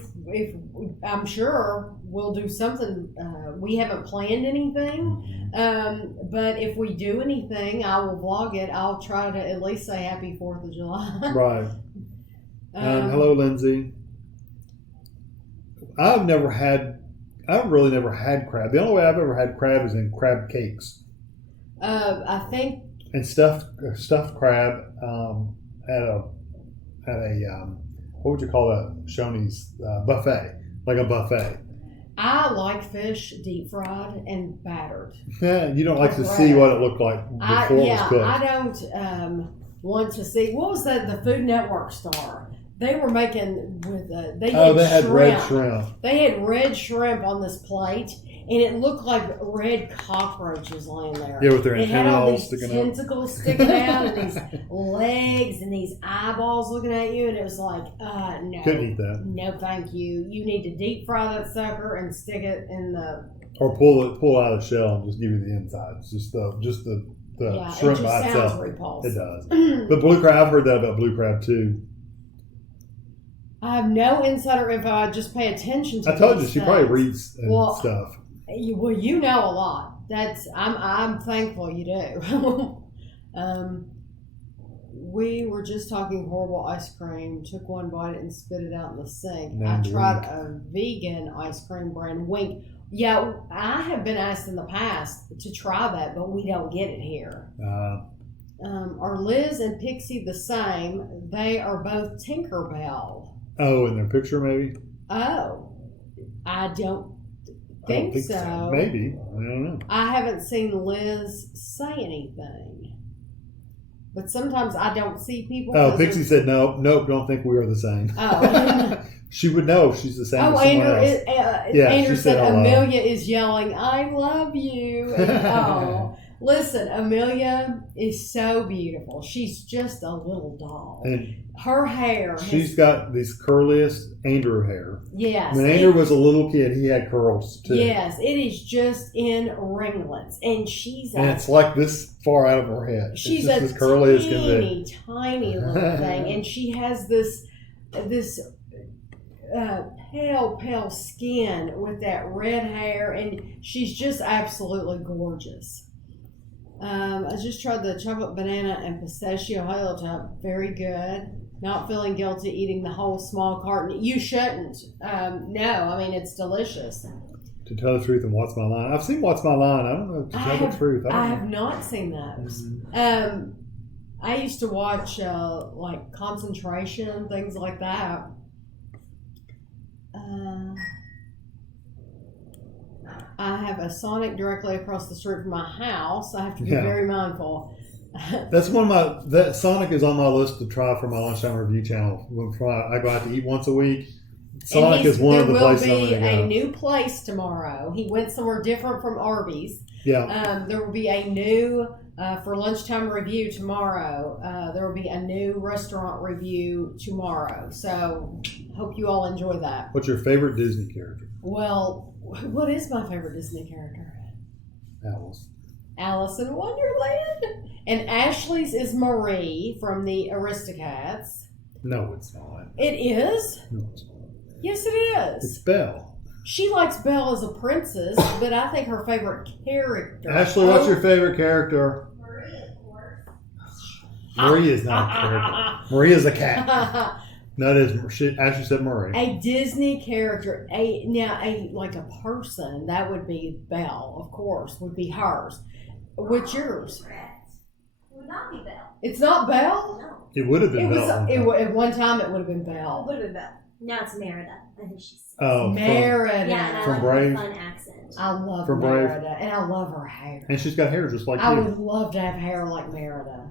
I'm sure we'll do something. We haven't planned anything, but if we do anything, I will vlog it. I'll try to at least say Happy 4th of July. Right. Hello, Lindsay. I've really never had crab. The only way I've ever had crab is in crab cakes. I think. And stuffed crab at a what would you call that? Shoney's buffet, like a buffet. I like fish deep fried and battered. Yeah, you don't like to see what it looked like before it was cooked. I don't want to see. What was that? The Food Network star. They were making with they had shrimp. Red shrimp. They had red shrimp on this plate, and it looked like red cockroaches laying there. Yeah, with their antennae all sticking out. Tentacles sticking out, and these legs, and these eyeballs looking at you, and it was like, no. Couldn't eat that. No, thank you. You need to deep fry that sucker and stick it in the. Or pull it out of the shell and just give you the insides. Just the shrimp it just by sounds itself. Repulsive. It does. But blue crab, I've heard that about blue crab too. I have no insider info. I just pay attention to. I told you she probably reads stuff. Well, you know a lot. I'm thankful you do. We were just talking horrible ice cream. Took one bite and spit it out in the sink. I tried a vegan ice cream brand, Wink. Yeah, I have been asked in the past to try that, but we don't get it here. Are Liz and Pixie the same? They are both Tinkerbell. Oh, in their picture, maybe? Oh, I don't think so. Maybe. I don't know. I haven't seen Liz say anything. But sometimes I don't see people. Oh, Pixie said, nope, don't think we are the same. Oh. She would know if she's the same as someone Andrew, else. Andrew she said hello. Amelia is yelling, "I love you." And, listen, Amelia is so beautiful. She's just a little doll. And her hair. She's got these curliest Andrew hair. Yes. When Andrew was a little kid, he had curls too. Yes, it is just in ringlets, and and it's like this far out of her head. She's it's just a as curly teeny, as can be. tiny little thing, and she has this pale skin with that red hair, and she's just absolutely gorgeous. I just tried the chocolate banana and pistachio halo top. Very good. Not feeling guilty eating the whole small carton. You shouldn't. No, I mean, it's delicious. To tell the truth and What's My Line. I've seen What's My Line. I don't know to tell the truth. I have not seen those. Mm-hmm. I used to watch like Concentration, things like that. I have a Sonic directly across the street from my house. I have to be very mindful. That's that Sonic is on my list to try for my lunchtime review channel. I go out to eat once a week. Sonic is one of the places I'm going to go. There will be a new place tomorrow. He went somewhere different from Arby's. Yeah. There will be a new, for lunchtime review tomorrow, there will be a new restaurant review tomorrow. So hope you all enjoy that. What's your favorite Disney character? Well, what is my favorite Disney character? Alice in Wonderland. And Ashley's is Marie from the Aristocats. No, it's not. It is? No, it's not. Yes, it is. It's Belle. She likes Belle as a princess, but I think her favorite character... Ashley, what's your favorite character? Marie, of course. Marie is not a character. Marie is a cat. No, it is. Ashley said Marie. A Disney character, like a person, that would be Belle, of course, would be hers. What's yours? Correct. It would not be Belle. It's not Belle? No. It would have been Belle. At one time, it would have been Belle. It would have been Belle. Now it's Merida. I think she's. Merida. Yeah, and I from like Brave. her fun accent. I love From Merida, Brave. and I love her hair. And she's got hair just like I you. would love to have hair like Merida.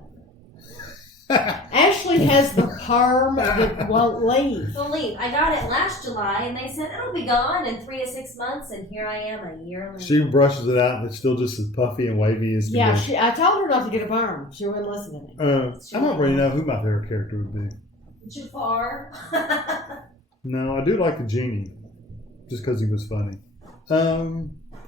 Ashley has the perm that won't leave. Don't leave. I got it last July, and they said it'll be gone in 3 to 6 months, and here I am a year later. She brushes it out, and it's still just as puffy and wavy as can be. I told her not to get a perm. She wouldn't listen to me. I don't really know who my favorite character would be. Jafar. No, I do like the genie, just because he was funny.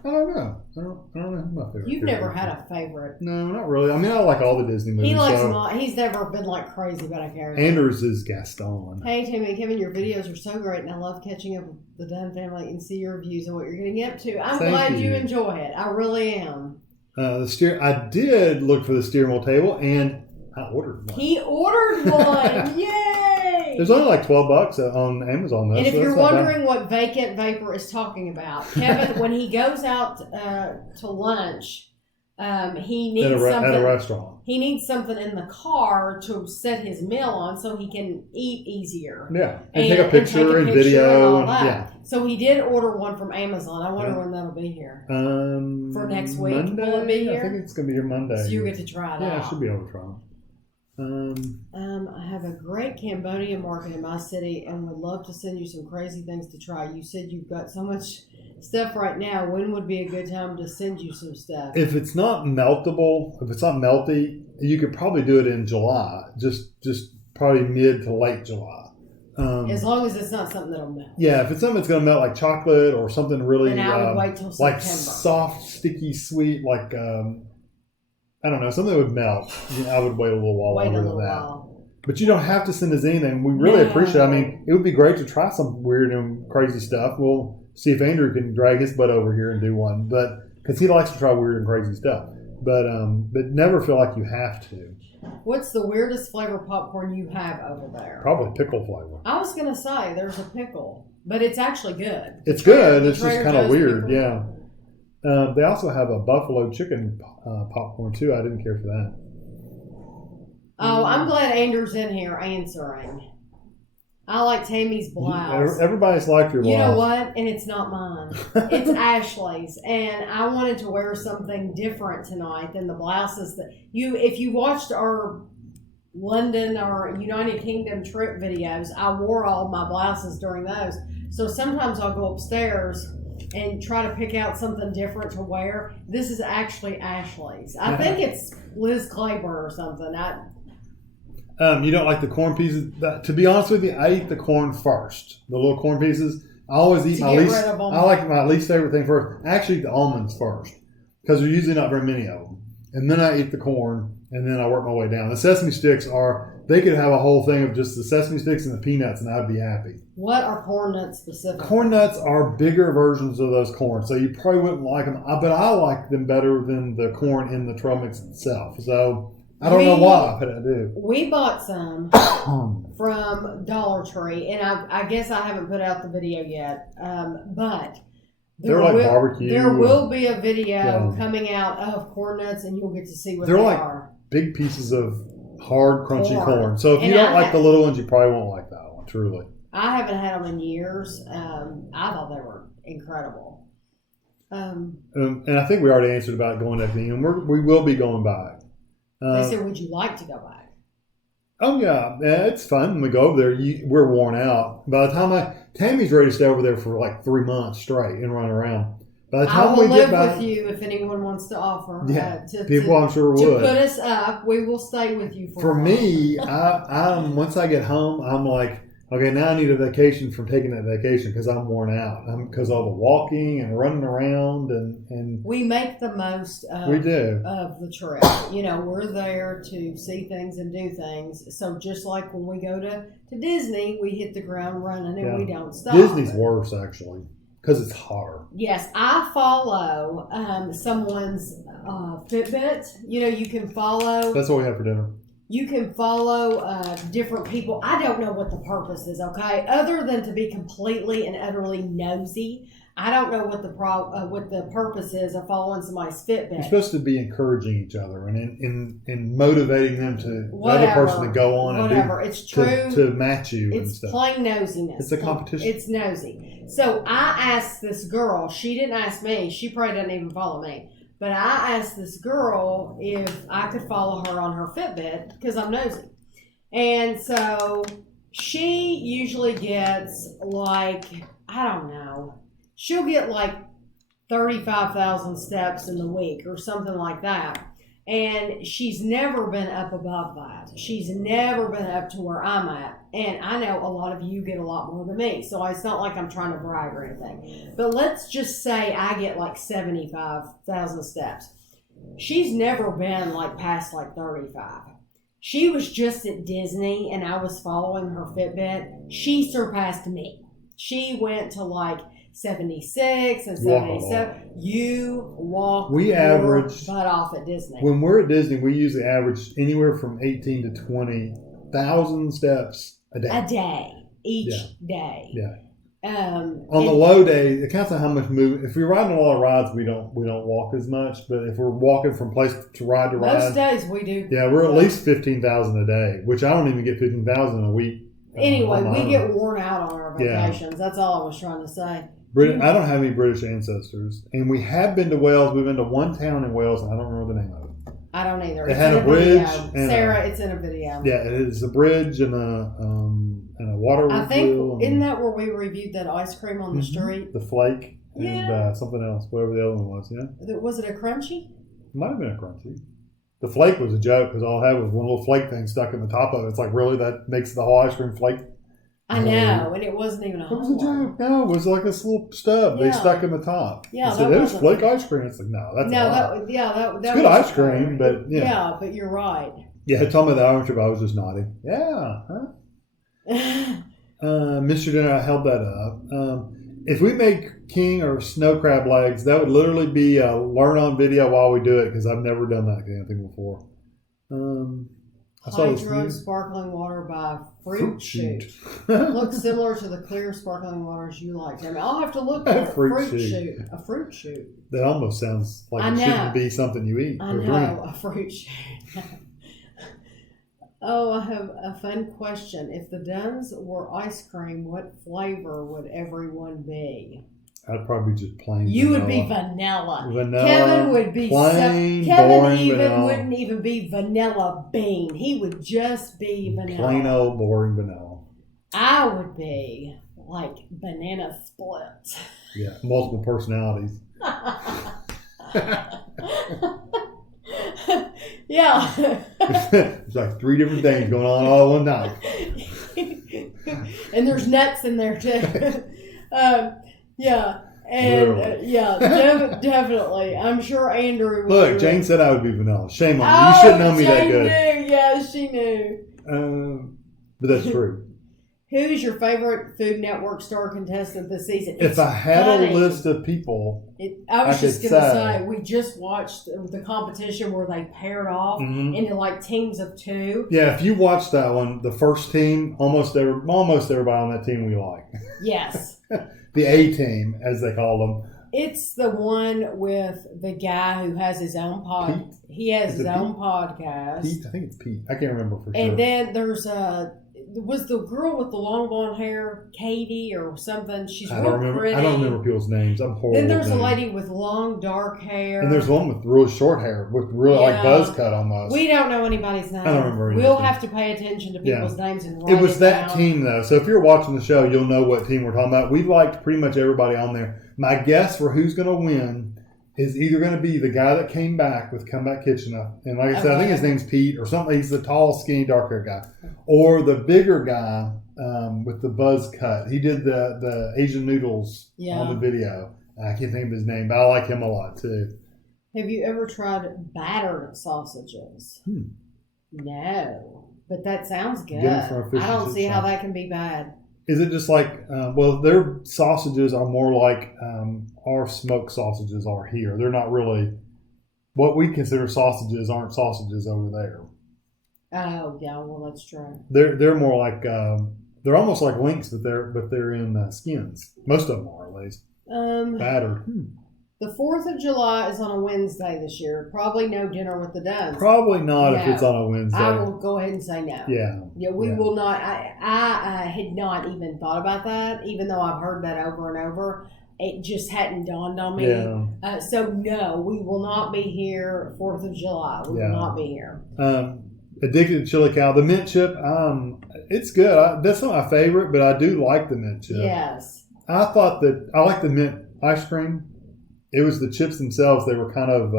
I don't know. I don't know who my favorite. You've never had a favorite. No, not really. I mean, I like all the Disney movies. He likes them all. He's never been like crazy about a character. Anders is Gaston. Hey, Tami and Kevin, your videos are so great, and I love catching up with the Dunn family and see your views and what you're getting up to. I'm glad you enjoy it. I really am. I did look for the steering wheel table, and I ordered one. He ordered one. Yay! There's only like $12 on Amazon, though. And if you're wondering what Vacant Vapor is talking about, Kevin, when he goes out to lunch, he needs something at a restaurant. He needs something in the car to set his meal on so he can eat easier. Yeah, and take a picture and video and all that. Yeah. So he did order one from Amazon. I wonder when that'll be here. For next week, Monday, will it be here? I think it's going to be here Monday. So you get to try it out. Yeah, I should be able to try it. I have a great Cambodian market in my city and would love to send you some crazy things to try. You said you've got so much stuff right now. When would be a good time to send you some stuff? If it's not meltable, if it's not melty, you could probably do it in July. Just probably mid to late July. As long as it's not something that'll melt. Yeah, if it's something that's going to melt like chocolate or something really then I would wait till September. Like soft, sticky, sweet, like I don't know, something that would melt. I would wait a little while longer than that. But you don't have to send us anything. We really appreciate it. I mean, it would be great to try some weird and crazy stuff. We'll see if Andrew can drag his butt over here and do one, but because he likes to try weird and crazy stuff. But never feel like you have to. What's the weirdest flavor popcorn you have over there? Probably pickle flavor. I was going to say there's a pickle, but it's actually good. It's good. It's just kind of weird. Pickle. Yeah. They also have a buffalo chicken popcorn too. I didn't care for that. Oh, I'm glad Andrew's in here answering. I like Tammy's blouse. Everybody's like your blouse. You know what? And it's not mine. It's Ashley's. And I wanted to wear something different tonight than the blouses that if you watched our London or United Kingdom trip videos, I wore all my blouses during those. So sometimes I'll go upstairs and try to pick out something different to wear. This is actually Ashley's. I think it's Liz Claiborne or something. You don't like the corn pieces? To be honest with you, I eat the corn first. The little corn pieces. I always eat my least. I like my least favorite thing first. I actually eat the almonds first because there's usually not very many of them. And then I eat the corn, and then I work my way down. The sesame sticks they could have a whole thing of just the sesame sticks and the peanuts, and I'd be happy. What are corn nuts specifically? Corn nuts are bigger versions of those corn, so you probably wouldn't like them. But I like them better than the corn in the trail mix itself. So I don't know why, but I do. We bought some from Dollar Tree, and I guess I haven't put out the video yet, but they're like barbecue. There will be a video coming out of corn nuts, and you'll get to see what they are. Big pieces of hard, crunchy corn. So if you don't like the little ones, you probably won't like that one, truly. I haven't had them in years. I thought they were incredible. And I think we already answered about going to the and we will be going back. They said, would you like to go back? Oh, yeah. It's fun. When we go over there, we're worn out. By the time Tammy's ready to stay over there for like 3 months straight and run around. By the time I will we get live back, with you if anyone wants to offer. People I'm sure would. To put us up, we will stay with you for a while. Me, once I get home, I'm like, okay, now I need a vacation from taking that vacation because I'm worn out. Because all the walking and running around and we make the most of the trip. We're there to see things and do things. So just like when we go to Disney, we hit the ground running and we don't stop. Disney's worse actually because it's hard. Yes, I follow someone's Fitbit. You can follow. That's what we have for dinner. You can follow different people. I don't know what the purpose is, okay? Other than to be completely and utterly nosy, I don't know what the purpose is of following somebody's Fitbit. You're supposed to be encouraging each other and in motivating them to the other person to go on and it's true to match you. It's plain nosiness. It's a competition. It's nosy. So I asked this girl. She didn't ask me. She probably doesn't even follow me. But I asked this girl if I could follow her on her Fitbit because I'm nosy. And so she usually gets like, I don't know, she'll get like 35,000 steps in the week or something like that. And she's never been up above that. She's never been up to where I'm at. And I know a lot of you get a lot more than me. So it's not like I'm trying to brag or anything. But let's just say I get like 75,000 steps. She's never been like past like 35. She was just at Disney and I was following her Fitbit. She surpassed me. She went to like 76 and 77. Wow. You walk your butt off at Disney. When we're at Disney, we usually average anywhere from 18 to 20,000 steps a day. Each day. Yeah. On the low day, it counts on how much movement. If we're riding a lot of rides, we don't walk as much. But if we're walking from place to ride, most days we do. Yeah, we're at least 15,000 a day, which I don't even get 15,000 a week. Anyway, we get worn out on our vacations. Yeah. That's all I was trying to say. I don't have any British ancestors, and we have been to Wales. We've been to one town in Wales, and I don't remember the name of it. I don't either. It had a bridge. Sarah, it's in a video. Yeah, it is a bridge and a water wheel. I think, isn't that where we reviewed that ice cream on the street? The flake and something else, whatever the other one was, yeah. Was it a crunchy? It might have been a crunchy. The flake was a joke because all I had was one little flake thing stuck in the top of it. It's like, really, that makes the whole ice cream flake? I know, and it wasn't even a whole one. It was a joke. No, it was like this little stub they stuck in the top. Yeah, it was flake ice cream. It's like, no, that's it's good ice cream, but yeah. Yeah, but you're right. Yeah, tell me the Irish trip. I was just nodding. Yeah, huh? Mr. Dinner, I held that up. If we make king or snow crab legs, that would literally be a learn on video while we do it because I've never done that kind of thing before. Hydro sparkling water by Fruit Shoot. Looks similar to the clear sparkling waters you like. I mean, I'll have to look at Fruit Shoot. A Fruit Shoot. That almost sounds like it shouldn't be something you eat. I know, a Fruit Shoot. Oh, I have a fun question. If the Dunns were ice cream, what flavor would everyone be? I'd probably just plain You vanilla. would be vanilla. Vanilla. Kevin would be plain, Kevin boring even vanilla. wouldn't even be vanilla bean. He would just be vanilla. Plain old boring vanilla. I would be like banana split. Yeah, multiple personalities. Yeah. It's like 3 different things going on all one night. And there's nuts in there too. Yeah. And definitely. I'm sure Andrew would. Look, Jane said I would be vanilla. Shame on you. You shouldn't know me that good. Knew. Yeah, she knew. But that's true. Who's your favorite Food Network star contestant this season? If I had a list of people, I was just could going to say, we just watched the competition where they paired off into like teams of 2. Yeah, if you watch that one, the first team, almost everybody on that team we like. Yes. The A team, as they call them. It's the one with the guy who has his own Pete? He has his own Pete? podcast. Pete, I think it's Pete. I can't remember for sure. And then there's was the girl with the long blonde hair, Katie or something? She's I real don't remember. pretty. I don't remember people's names. I'm horrible. Then there's with a names. lady with long dark hair. And there's one with really short hair, with really like buzz cut almost. We don't know anybody's name. I don't remember anybody's We'll name. have to pay attention to people's names and write It was that down. team though. So if you're watching the show, you'll know what team we're talking about. We liked pretty much everybody on there. My guess for who's going to win is either going to be the guy that came back with Comeback Kitchen, and like I said, I think his name's Pete or something. He's the tall, skinny, dark hair guy, or the bigger guy with the buzz cut. He did the Asian noodles on the video. I can't think of his name, but I like him a lot too. Have you ever tried battered sausages? No, but that sounds good. Get 'em from a fish I and don't chip see how shop. that can be bad. Is it just like, their sausages are more like our smoked sausages are here. They're not really, what we consider sausages aren't sausages over there. Oh yeah, well that's true. They're more like, they're almost like links, but they're in skins. Most of them are at least. Battered. The 4th of July is on a Wednesday this year. Probably no dinner with the Dunns. Probably not if No. it's on a Wednesday. I will go ahead and say no. Yeah. We will not. I had not even thought about that, even though I've heard that over and over. It just hadn't dawned on me. Yeah. So no, we will not be here 4th of July. We will not be here. Addicted to chili cow. The mint chip, it's good. That's not my favorite, but I do like the mint chip. Yes. I thought that I like the mint ice cream. It was the chips themselves. They were kind of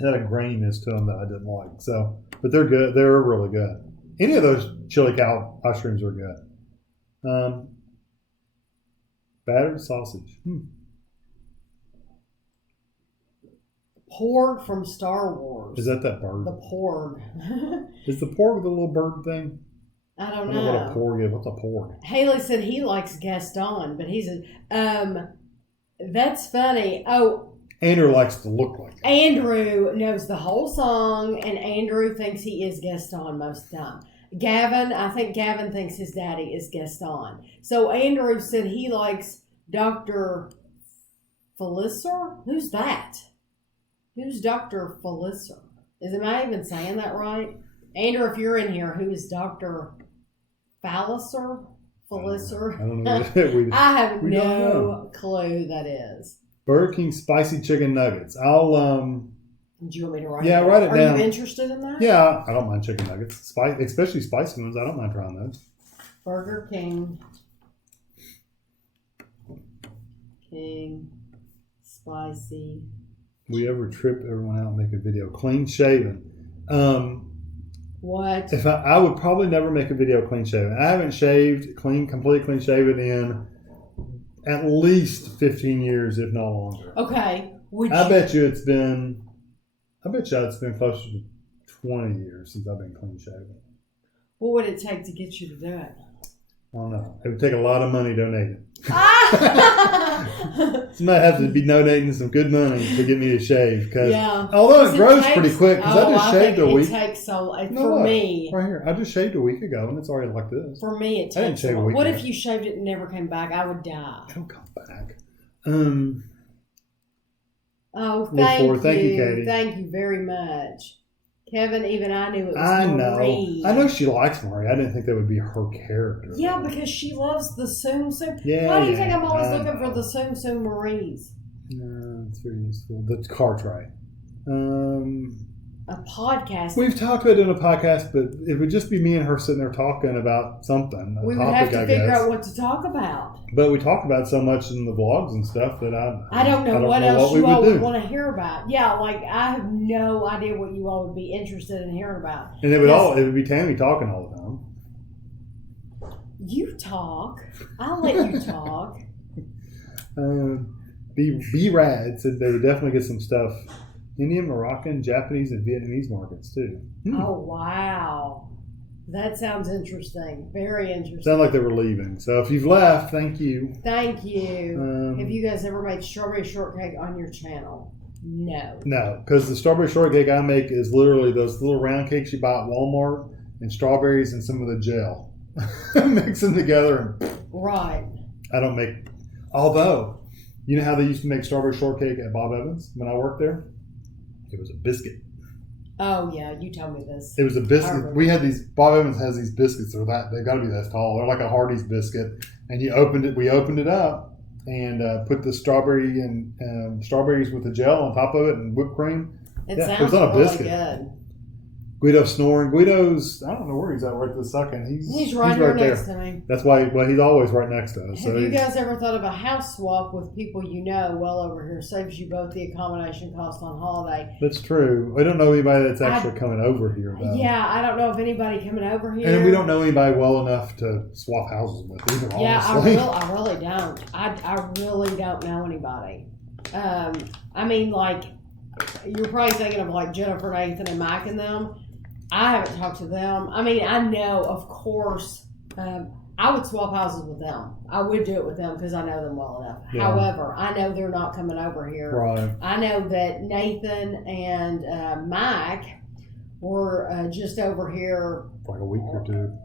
had a graininess to them that I didn't like. So, but they're good. They're really good. Any of those chili cow ice creams are good. Battered sausage. Porg from Star Wars. Is that bird? The porg? Is the porg the little bird thing? I I don't don't know. know what a porg is. What's a porg? Haley said he likes Gaston, but he's a. That's funny. Oh, Andrew likes to look like that. Andrew knows the whole song, and Andrew thinks he is Gaston most of the time. I think Gavin thinks his daddy is Gaston. So Andrew said he likes Dr. Felicer? Who's that? Who's Dr. Felicer? Am I even saying that right? Andrew, if you're in here, who is Dr. Felicer? I don't know. I have we don't know. no clue who that is. Burger King spicy chicken nuggets. I'll Do you want me to write Yeah, it down? write it down. Are you interested in that? Yeah, I don't mind chicken nuggets. Especially spicy ones. I don't mind trying those. Burger King spicy. We ever trip everyone out and make a video clean shaven? What? If I would probably never make a video clean shaven. I haven't shaved completely clean shaven in at least 15 years, if not longer. Okay. I bet you it's been closer to 20 years since I've been clean shaven. What would it take to get you to do it? I don't know. It would take a lot of money donated. Ah! Somebody has to be donating some good money to get me to shave. Yeah. Although it grows pretty quick, because I just shaved a week. It takes for look, me. Right here. I just shaved a week ago, and it's already like this. For me, it I didn't takes shave a week What ago. if you shaved it and never came back? I would die. It'll come back. Oh, thank Thank you, you. Katie. Thank you very much. Kevin, even I knew it was I Marie. know. I know she likes Marie. I didn't think that would be her character. Yeah, because she loves the Tsum Tsum. Yeah. Why do you think I'm always looking for the Tsum Tsum Maries? It's very useful. The car tray. A podcast. We've talked about it in a podcast, but it would just be me and her sitting there talking about something. We would have to figure out what to talk about. But we talk about so much in the vlogs and stuff that I don't know what else you all would want to hear about. Yeah, like I have no idea what you all would be interested in hearing about. And it would be Tami talking all the time. You talk. I'll let you talk. B-Rad said they would definitely get some stuff. Indian, Moroccan, Japanese, and Vietnamese markets too. Oh wow, that sounds interesting. Very interesting. Sound like they were leaving. So if you've left, thank you. Thank you. Have you guys ever made strawberry shortcake on your channel? No. No, because the strawberry shortcake I make is literally those little round cakes you buy at Walmart and strawberries and some of the gel. Mix them together. And right. I don't make. Although, you know how they used to make strawberry shortcake at Bob Evans when I worked there? It was a biscuit. Oh yeah, you told me this. It was a biscuit. We had these. Bob Evans has these biscuits. They've got to be that tall. They're like a Hardee's biscuit. And you opened it. We opened it up and put the strawberry and strawberries with the gel on top of it and whipped cream. It sounds it was on a really biscuit. good. Guido's snoring. Guido's, I don't know where he's at right this second. He's right here next to me. That's why, he's always right next to us. Have you guys ever thought of a house swap with people you know well over here? Saves you both the accommodation cost on holiday. That's true. We don't know anybody that's actually coming over here, though. Yeah, I don't know of anybody coming over here. And we don't know anybody well enough to swap houses with either, yeah, honestly. I really don't. I really don't know anybody. I mean, like, you're probably thinking of, like, Jennifer, Nathan, and Mike and them. I haven't talked to them. I mean, I know, of course, I would swap houses with them. I would do it with them because I know them well enough. Yeah. However, I know they're not coming over here. Right. I know that Nathan and Mike were just over here. For like a week or two.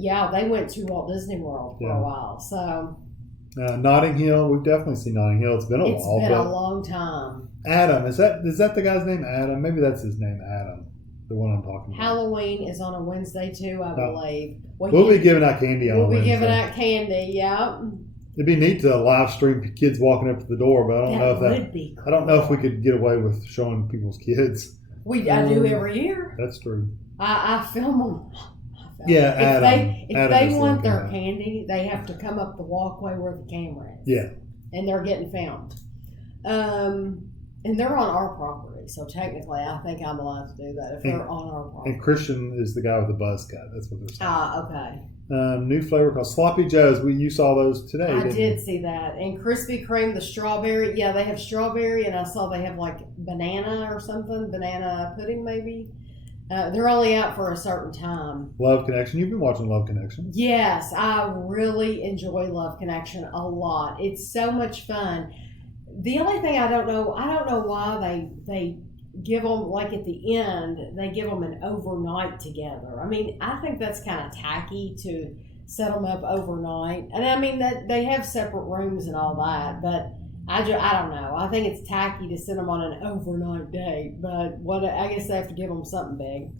Yeah, they went to Walt Disney World for a while. So Notting Hill, we've definitely seen Notting Hill. It's been a while. It's been a long time. Adam, is that the guy's name? Adam? Maybe that's his name, Adam. The one I'm talking about. Halloween is on a Wednesday too, I believe. We'll be giving out candy on Wednesday. We'll be giving out candy, yeah. It'd be neat to live stream kids walking up to the door, but I don't know if that would be cool. I don't know if we could get away with showing people's kids. I do every year. That's true. I film them. Yeah, if they want their candy, they have to come up the walkway where the camera is. Yeah. And they're getting filmed. And they're on our property, so technically I think I'm allowed to do that if they're on our property. And Christian is the guy with the buzz cut. That's what they're saying. Okay. New flavor called Sloppy Joe's. You saw those today, I didn't did you? see that. And Krispy Kreme, the strawberry. Yeah, they have strawberry, and I saw they have like banana or something. Banana pudding, maybe. They're only out for a certain time. Love Connection. You've been watching Love Connection. Yes, I really enjoy Love Connection a lot. It's so much fun. The only thing I don't know why they give them, like at the end, they give them an overnight together. I mean, I think that's kind of tacky to set them up overnight. And I mean, that they have separate rooms and all that, but I don't know. I think it's tacky to send them on an overnight date, but I guess they have to give them something big.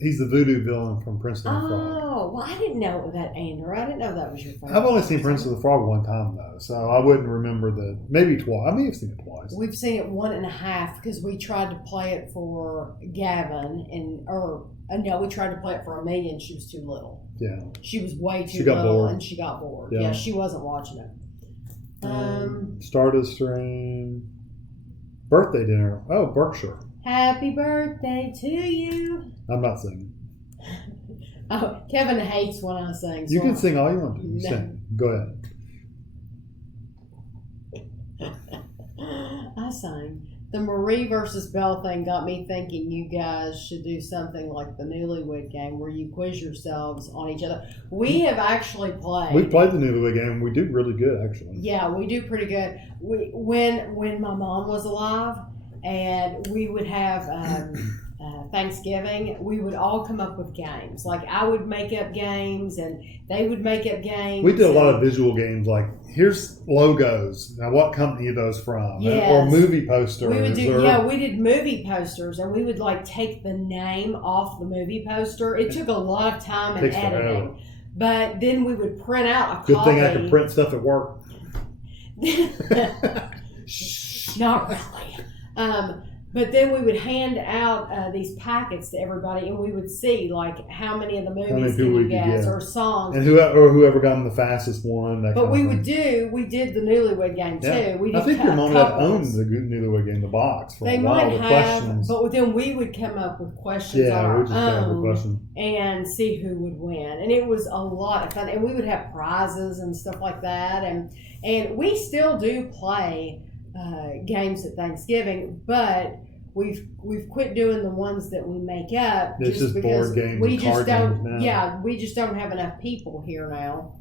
He's the voodoo villain from Prince of the Frog. Oh, well, I didn't know that, Andrew. I didn't know that was your favorite. I've only seen Prince of the Frog one time, though, so I wouldn't remember maybe twice. I may have seen it twice. We've seen it 1.5 because we tried to play it for Gavin, we tried to play it for Amelia, and she was too little. Yeah. She was way too little, bored. And she got bored. Yeah, she wasn't watching it. Stardust Stream. Birthday dinner. Oh, Berkshire. Happy birthday to you. I'm not singing. Oh, Kevin hates when I sing. You can sing all you want to. No. Sing. Go ahead. I sang. The Marie versus Belle thing got me thinking you guys should do something like the Newlywed Game where you quiz yourselves on each other. We have actually played. We've played the Newlywed Game. We do really good, actually. Yeah, we do pretty good. When my mom was alive, and we would have Thanksgiving, we would all come up with games. Like I would make up games, and they would make up games. We did a lot of visual games, like here's logos. Now, what company are those from? Yes. Or movie posters. We would do, we did movie posters, and we would like take the name off the movie poster. It took a lot of time and editing, but then we would print out a copy. Good thing I could print stuff at work. Not really. But then we would hand out these packets to everybody, and we would see like how many of the movies did we guess or songs, and whoever got the fastest one. But we did the Newlywed Game too. We did I think your mom had owned the Newlywed Game, the box. For they a while, might the have, questions. But then we would come up with questions on our own and see who would win, and it was a lot of fun. And we would have prizes and stuff like that, and we still do play games at Thanksgiving, but we've quit doing the ones that we make up. It's just because board games. We just don't. Now. Yeah, we just don't have enough people here now.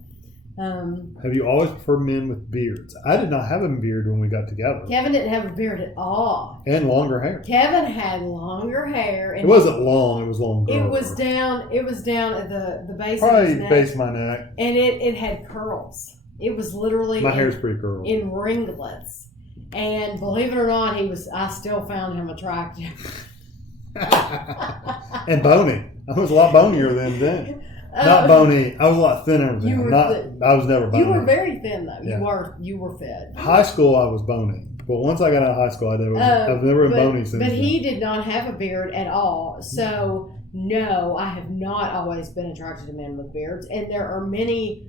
Have you always preferred men with beards? I did not have a beard when we got together. Kevin didn't have a beard at all. And longer hair. Kevin had longer hair. And it wasn't long. It was longer. It was down at the base Probably of his neck. base of my neck. And it had curls. It was literally my hair's pretty curly. In ringlets. And believe it or not, I still found him attractive. And bony. I was a lot bonier than then. Not bony. I was a lot thinner then. I was never bony. You were very thin though. Yeah. You were fit. High school, I was bony. But once I got out of high school, I've never been bony since. But he did not have a beard at all. So no, I have not always been attracted to men with beards. And there are many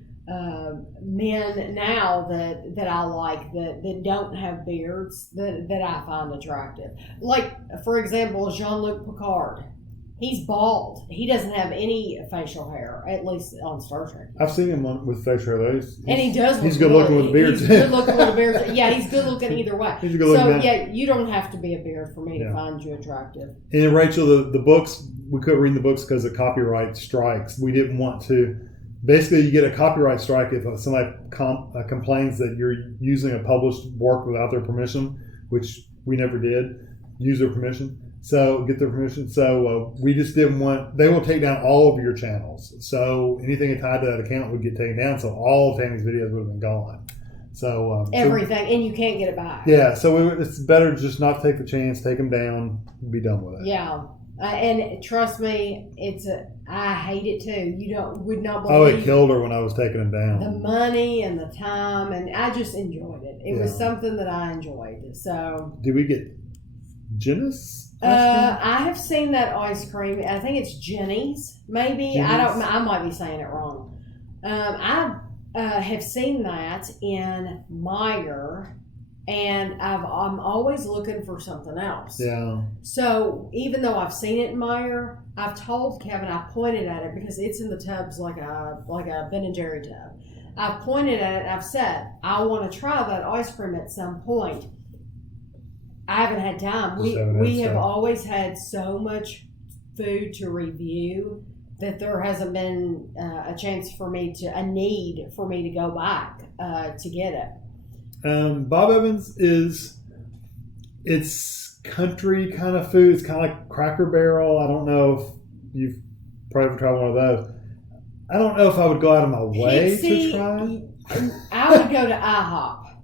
men now that I like that don't have beards that I find attractive. Like, for example, Jean-Luc Picard. He's bald. He doesn't have any facial hair, at least on Star Trek. I've seen him with facial hair. And he does look He's good looking with a beard. He's good looking with a beard. Yeah, he's good looking either way. He's a good looking man. Yeah, you don't have to be a beard for me to find you attractive. And Rachel, the books, we couldn't read the books because of copyright strikes. We didn't want to. Basically, you get a copyright strike if somebody complains that you're using a published work without their permission, which we never did, use their permission. So get their permission. So we just didn't want. They will take down all of your channels. So anything tied to that account would get taken down. So all of Tami's videos would have been gone. So everything, and you can't get it back. Yeah. So it's better just not take the chance, take them down, be done with it. Yeah. And trust me, I hate it too. You would not believe. Oh, it killed her when I was taking them down. The money and the time, and I just enjoyed it. It was something that I enjoyed. So. Did we get Jenna's? I have seen that ice cream. I think it's Jenny's, maybe. Jenny's? I might be saying it wrong. I have seen that in Meijer. And I'm always looking for something else. Yeah. So even though I've seen it in Meijer, I've told Kevin, I pointed at it because it's in the tubs like a Ben and Jerry tub. I've pointed at it. I've said I want to try that ice cream at some point. I haven't had time. We have always had so much food to review that there hasn't been a need for me to go back to get it. Bob Evans it's country kind of food. It's kind of like Cracker Barrel. I don't know if you've probably tried one of those. I don't know if I would go out of my way to try. I would go to IHOP.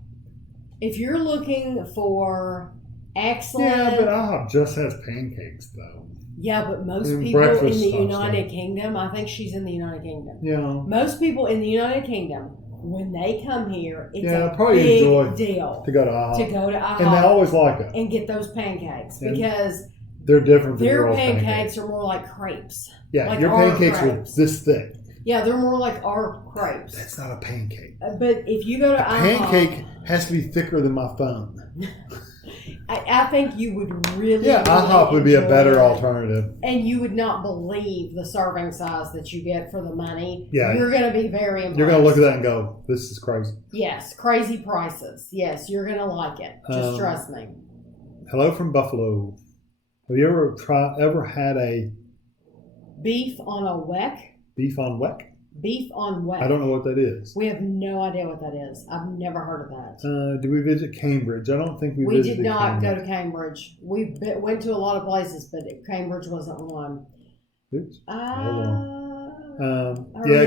If you're looking for excellent... Yeah, but IHOP just has pancakes, though. Yeah, but most people in the United Kingdom, I think she's in the United Kingdom. Yeah. Most people in the United Kingdom, when they come here, it's a big deal to go to IHOP. And they always like it. And get those pancakes because they're different than their pancakes are more like crepes. Yeah, like your pancakes are this thick. Yeah, they're more like our crepes. That's not a pancake. But if you go to IHOP... pancake has to be thicker than my thumb. I think you would really IHOP would be a better alternative. And you would not believe the serving size that you get for the money. Yeah. You're going to be very impressed. You're going to look at that and go, this is crazy. Yes, crazy prices. Yes, you're going to like it. Just trust me. Hello from Buffalo. Have you ever had a... Beef on a weck? Beef on weck? Beef on what? I don't know what that is. We have no idea what that is. I've never heard of that. Did we visit Cambridge? I don't think we We visited did not Cambridge. go to Cambridge. We went to a lot of places, but Cambridge wasn't one. Oops. Remember.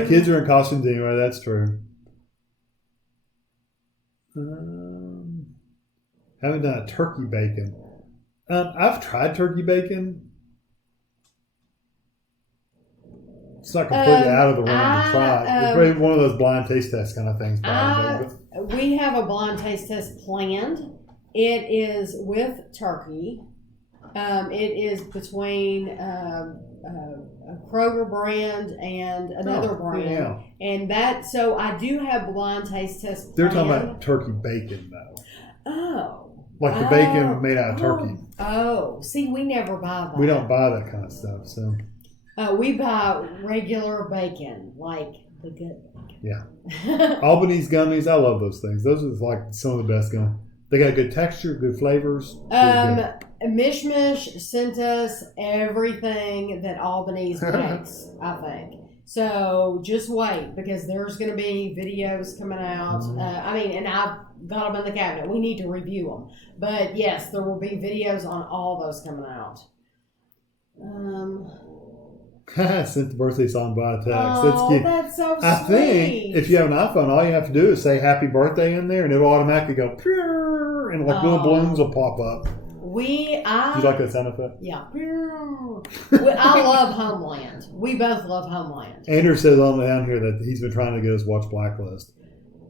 Kids are in costumes anyway. That's true. Haven't done a turkey bacon. I've tried turkey bacon. It's not completely out of the realm to try. It's probably one of those blind taste test kind of things. We have a blind taste test planned. It is with turkey. It is between a Kroger brand and another brand. Yeah. And so I do have blind taste test planned. They're talking about turkey bacon, though. Oh. Like the bacon made out of turkey. Oh. See, we never buy that. We don't buy that kind of stuff, so. We buy regular bacon, like the good bacon. Yeah. Albany's gummies, I love those things. Those are like some of the best gummies. They got good texture, good flavors. Mishmash sent us everything that Albany's makes, I think. So just wait, because there's going to be videos coming out. And I've got them in the cabinet. We need to review them. But yes, there will be videos on all those coming out. Sent the birthday song by text. Oh, that's cute. That's so sweet. I think if you have an iPhone, all you have to do is say happy birthday in there, and it'll automatically go, purr, and like little balloons will pop up. Do you like that sound effect? Yeah. I love Homeland. We both love Homeland. Andrew says on down here that he's been trying to get us to watch Blacklist.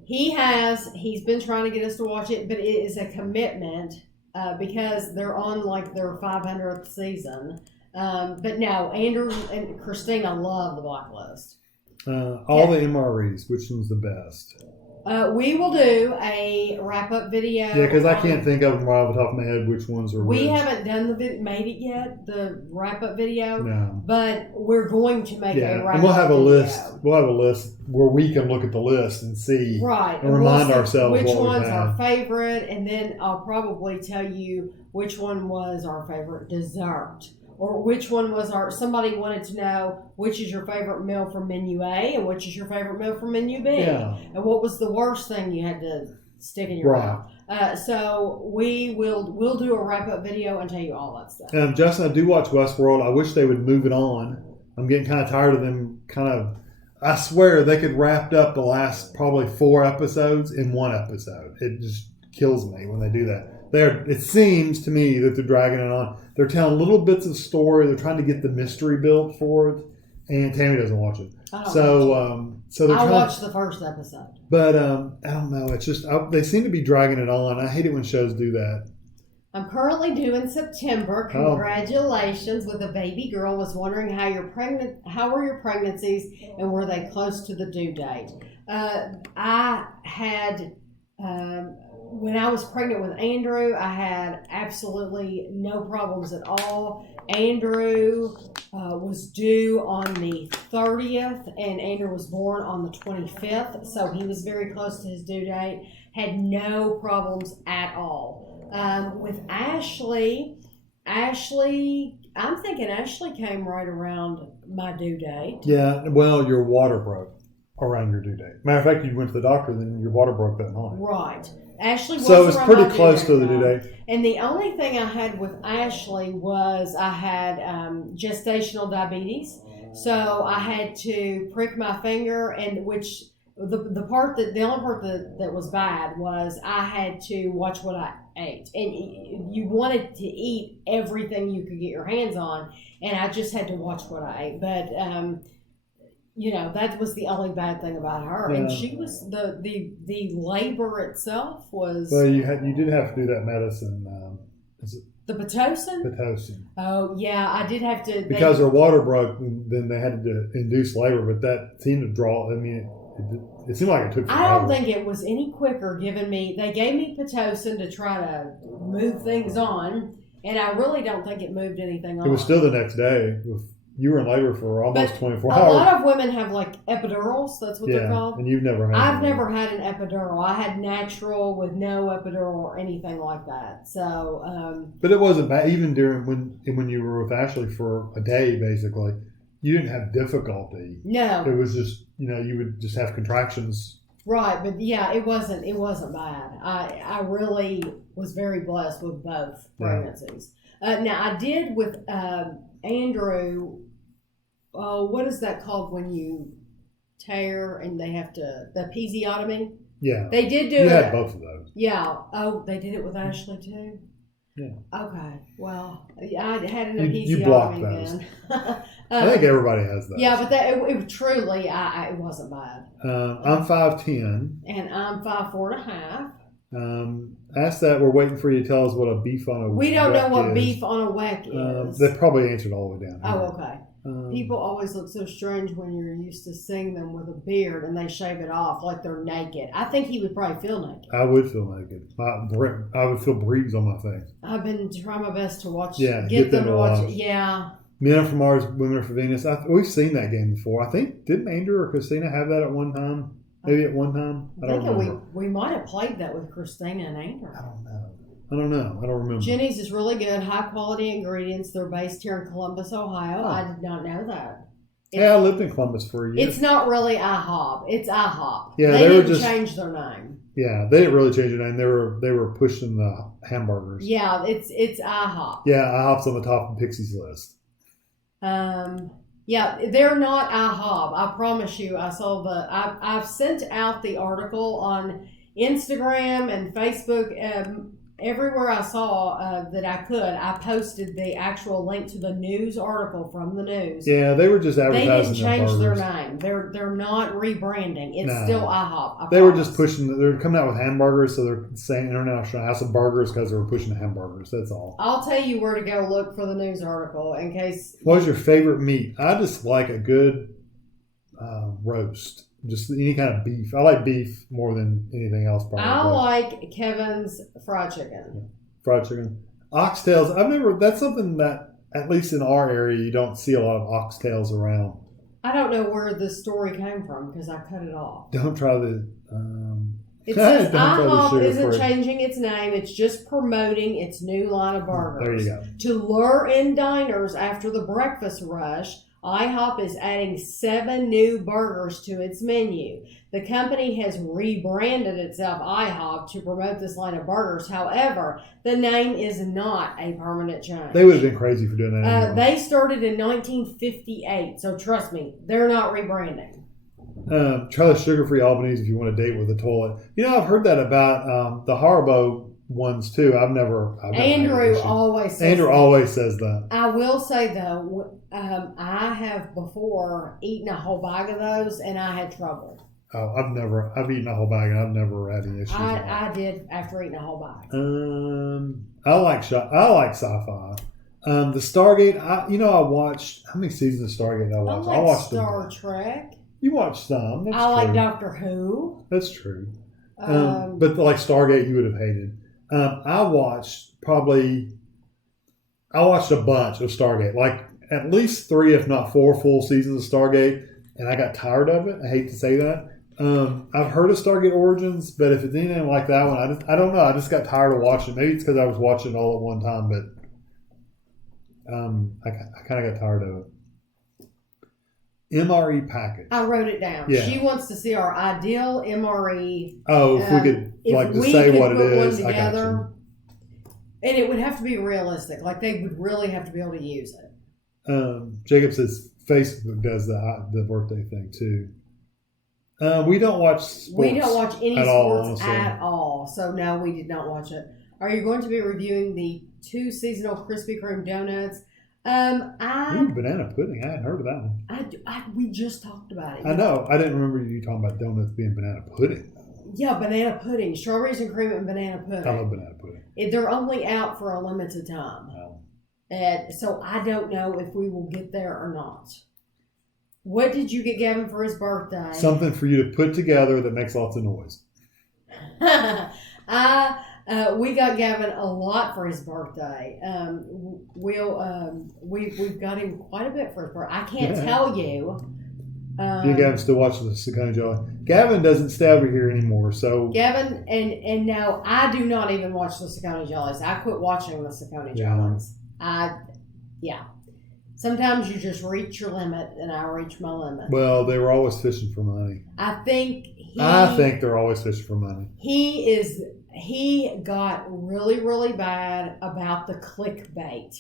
He has. He's been trying to get us to watch it, but it is a commitment because they're on like their 500th season. But no, Andrew and Christina love the Blacklist. All the MREs, which one's the best? We will do a wrap-up video. Yeah, because I can't think of them right off the top of my head which ones are We which. haven't done made it yet, the wrap-up video. No. But we're going to make a wrap-up and we'll have a video. list. We'll have a list where we can look at the list and see. Right. And remind ourselves which what one's we've our had. favorite, and then I'll probably tell you which one was our favorite dessert. Or which one was somebody wanted to know which is your favorite meal from menu A and which is your favorite meal from menu B. Yeah. And what was the worst thing you had to stick in your mouth. So we'll do a wrap-up video and tell you all that stuff. Justin, I do watch Westworld. I wish they would move it on. I'm getting kind of tired of them I swear they could wrap up the last probably 4 episodes in 1 episode. It just kills me when they do that. It seems to me that they're dragging it on. They're telling little bits of story. They're trying to get the mystery built for it. And Tami doesn't watch it. I watched the first episode. But I don't know. It's just they seem to be dragging it on. I hate it when shows do that. I'm currently due in September. Congratulations with a baby girl. Was wondering how were your pregnancies and were they close to the due date? I had. When I was pregnant with Andrew, I had absolutely no problems at all. Andrew was due on the 30th, and Andrew was born on the 25th, so he was very close to his due date. Had no problems at all. With Ashley, I'm thinking Ashley came right around my due date. Yeah, well, your water broke around your due date. Matter of fact, you went to the doctor, then your water broke that night. Right. Ashley was so it's around pretty my close due to the due date. And the only thing I had with Ashley was I had gestational diabetes. So I had to prick my finger, and which the only part that was bad was I had to watch what I ate. And you wanted to eat everything you could get your hands on, and I just had to watch what I ate. But that was the only bad thing about her. And she was the labor itself was. Well, you did have to do that medicine. Is it the Pitocin? Pitocin. Oh yeah, I did have to. Because her water broke, then they had to induce labor, but that seemed to draw. I mean, it seemed like it took forever. I don't think it was any quicker. They gave me Pitocin to try to move things on, and I really don't think it moved anything on. It was still the next day. You were in labor for almost 24 hours. A lot of women have like epidurals. That's what they're called. And you've never had. I've never had an epidural. I had natural with no epidural or anything like that. So. But it wasn't bad. Even during when you were with Ashley for a day, basically, you didn't have difficulty. No. It was just you would just have contractions. Right, but yeah, it wasn't bad. I really was very blessed with both pregnancies. Now I did with Andrew. Oh, what is that called when you tear and they have to the episiotomy? Yeah, they did do You it. had both of those. Yeah. Oh, they did it with Ashley too. Yeah. Okay. Well, I had an episiotomy You blocked those. then. I think everybody has those. Yeah, but it truly, it wasn't bad. I'm 5'10", and I'm 5'4.5". Ask that. We're waiting for you to tell us what a beef on a weck We don't know what is. beef on a weck is. They probably answered all the way down here. Oh, okay. People always look so strange when you're used to seeing them with a beard and they shave it off like they're naked. I think he would probably feel naked. I would feel naked. I would feel breeze on my face. I've been trying my best to watch. Yeah, get them to watch it. Yeah. Men are from Mars, women are from Venus. We've seen that game before. I think, didn't Andrew or Christina have that at one time? Maybe at one time? I don't remember. We might have played that with Christina and Andrew. I don't know. I don't remember. Jenny's is really good. High quality ingredients. They're based here in Columbus, Ohio. Oh. I did not know that. I lived in Columbus for a year. It's not really IHOP. It's IHOP. Yeah, they were didn't just change their name. Yeah, they didn't really change their name. They were pushing the hamburgers. Yeah, it's IHOP. Yeah, IHOP's on the top of Pixie's list. Yeah, they're not IHOP. I promise you. I've sent out the article on Instagram and Facebook. Everywhere I saw that I could, I posted the actual link to the news article from the news. Yeah, they were just advertising. They didn't change their burgers. name. They're not rebranding. It's still IHOP. They were just pushing. They're coming out with hamburgers, so they're saying International House of Burgers because they were pushing the hamburgers. That's all. I'll tell you where to go look for the news article in case. What was your favorite meat? I just like a good roast. Just any kind of beef. I like beef more than anything else. Probably. I like Kevin's fried chicken. Fried chicken. Oxtails. That's something that, at least in our area, you don't see a lot of oxtails around. I don't know where this story came from because I cut it off. Don't try the... It says IHOP isn't free. changing its name. It's just promoting its new line of burgers. There you go. To lure in diners after the breakfast rush, IHOP is adding 7 new burgers to its menu. The company has rebranded itself IHOP to promote this line of burgers. However, the name is not a permanent change. They would have been crazy for doing that anyway. They started in 1958, so trust me, they're not rebranding. Try the sugar-free Albanese if you want to date with a toilet. I've heard that about the Haribo ones too. Andrew always says that. I will say though, I have before eaten a whole bag of those and I had trouble. Oh, I've eaten a whole bag and I've never had any issues. I did after eating a whole bag. I like sci-fi. The Stargate. I watched how many seasons of Stargate I watched. I like watched Star Trek. You watched some. That's I true. like Doctor Who. That's true. But like Stargate, you would have hated. I watched a bunch of Stargate, like at least 3, if not 4 full seasons of Stargate, and I got tired of it. I hate to say that. I've heard of Stargate Origins, but if it's anything like that one, I don't know. I just got tired of watching it. Maybe it's because I was watching it all at one time, but I kind of got tired of it. MRE package. I wrote it down. Yeah. She wants to see our ideal MRE. Oh, if we could just say what it is, I got you. And it would have to be realistic. Like they would really have to be able to use it. Jacob says Facebook does the birthday thing too. We don't watch sports. We don't watch any sports honestly. at all. So no, we did not watch it. Are you going to be reviewing the 2 seasonal Krispy Kreme donuts? Banana pudding. I hadn't heard of that one. We just talked about it. I know. I didn't remember you talking about donuts being banana pudding. Yeah, banana pudding. Strawberries and cream and banana pudding. I love banana pudding. They're only out for a limited time. Wow. So I don't know if we will get there or not. What did you get Gavin for his birthday? Something for you to put together that makes lots of noise. We got Gavin a lot for his birthday. We've got him quite a bit for his birthday. I can't tell you. You Gavin still watching the Sakona Jolly. Gavin doesn't stay over here anymore, so Gavin and now I do not even watch the Sakona Jollies. I quit watching the Sakona Jollies. Sometimes you just reach your limit, and I reach my limit. Well, they were always fishing for money. I think they're always fishing for money. He got really, really bad about the clickbait.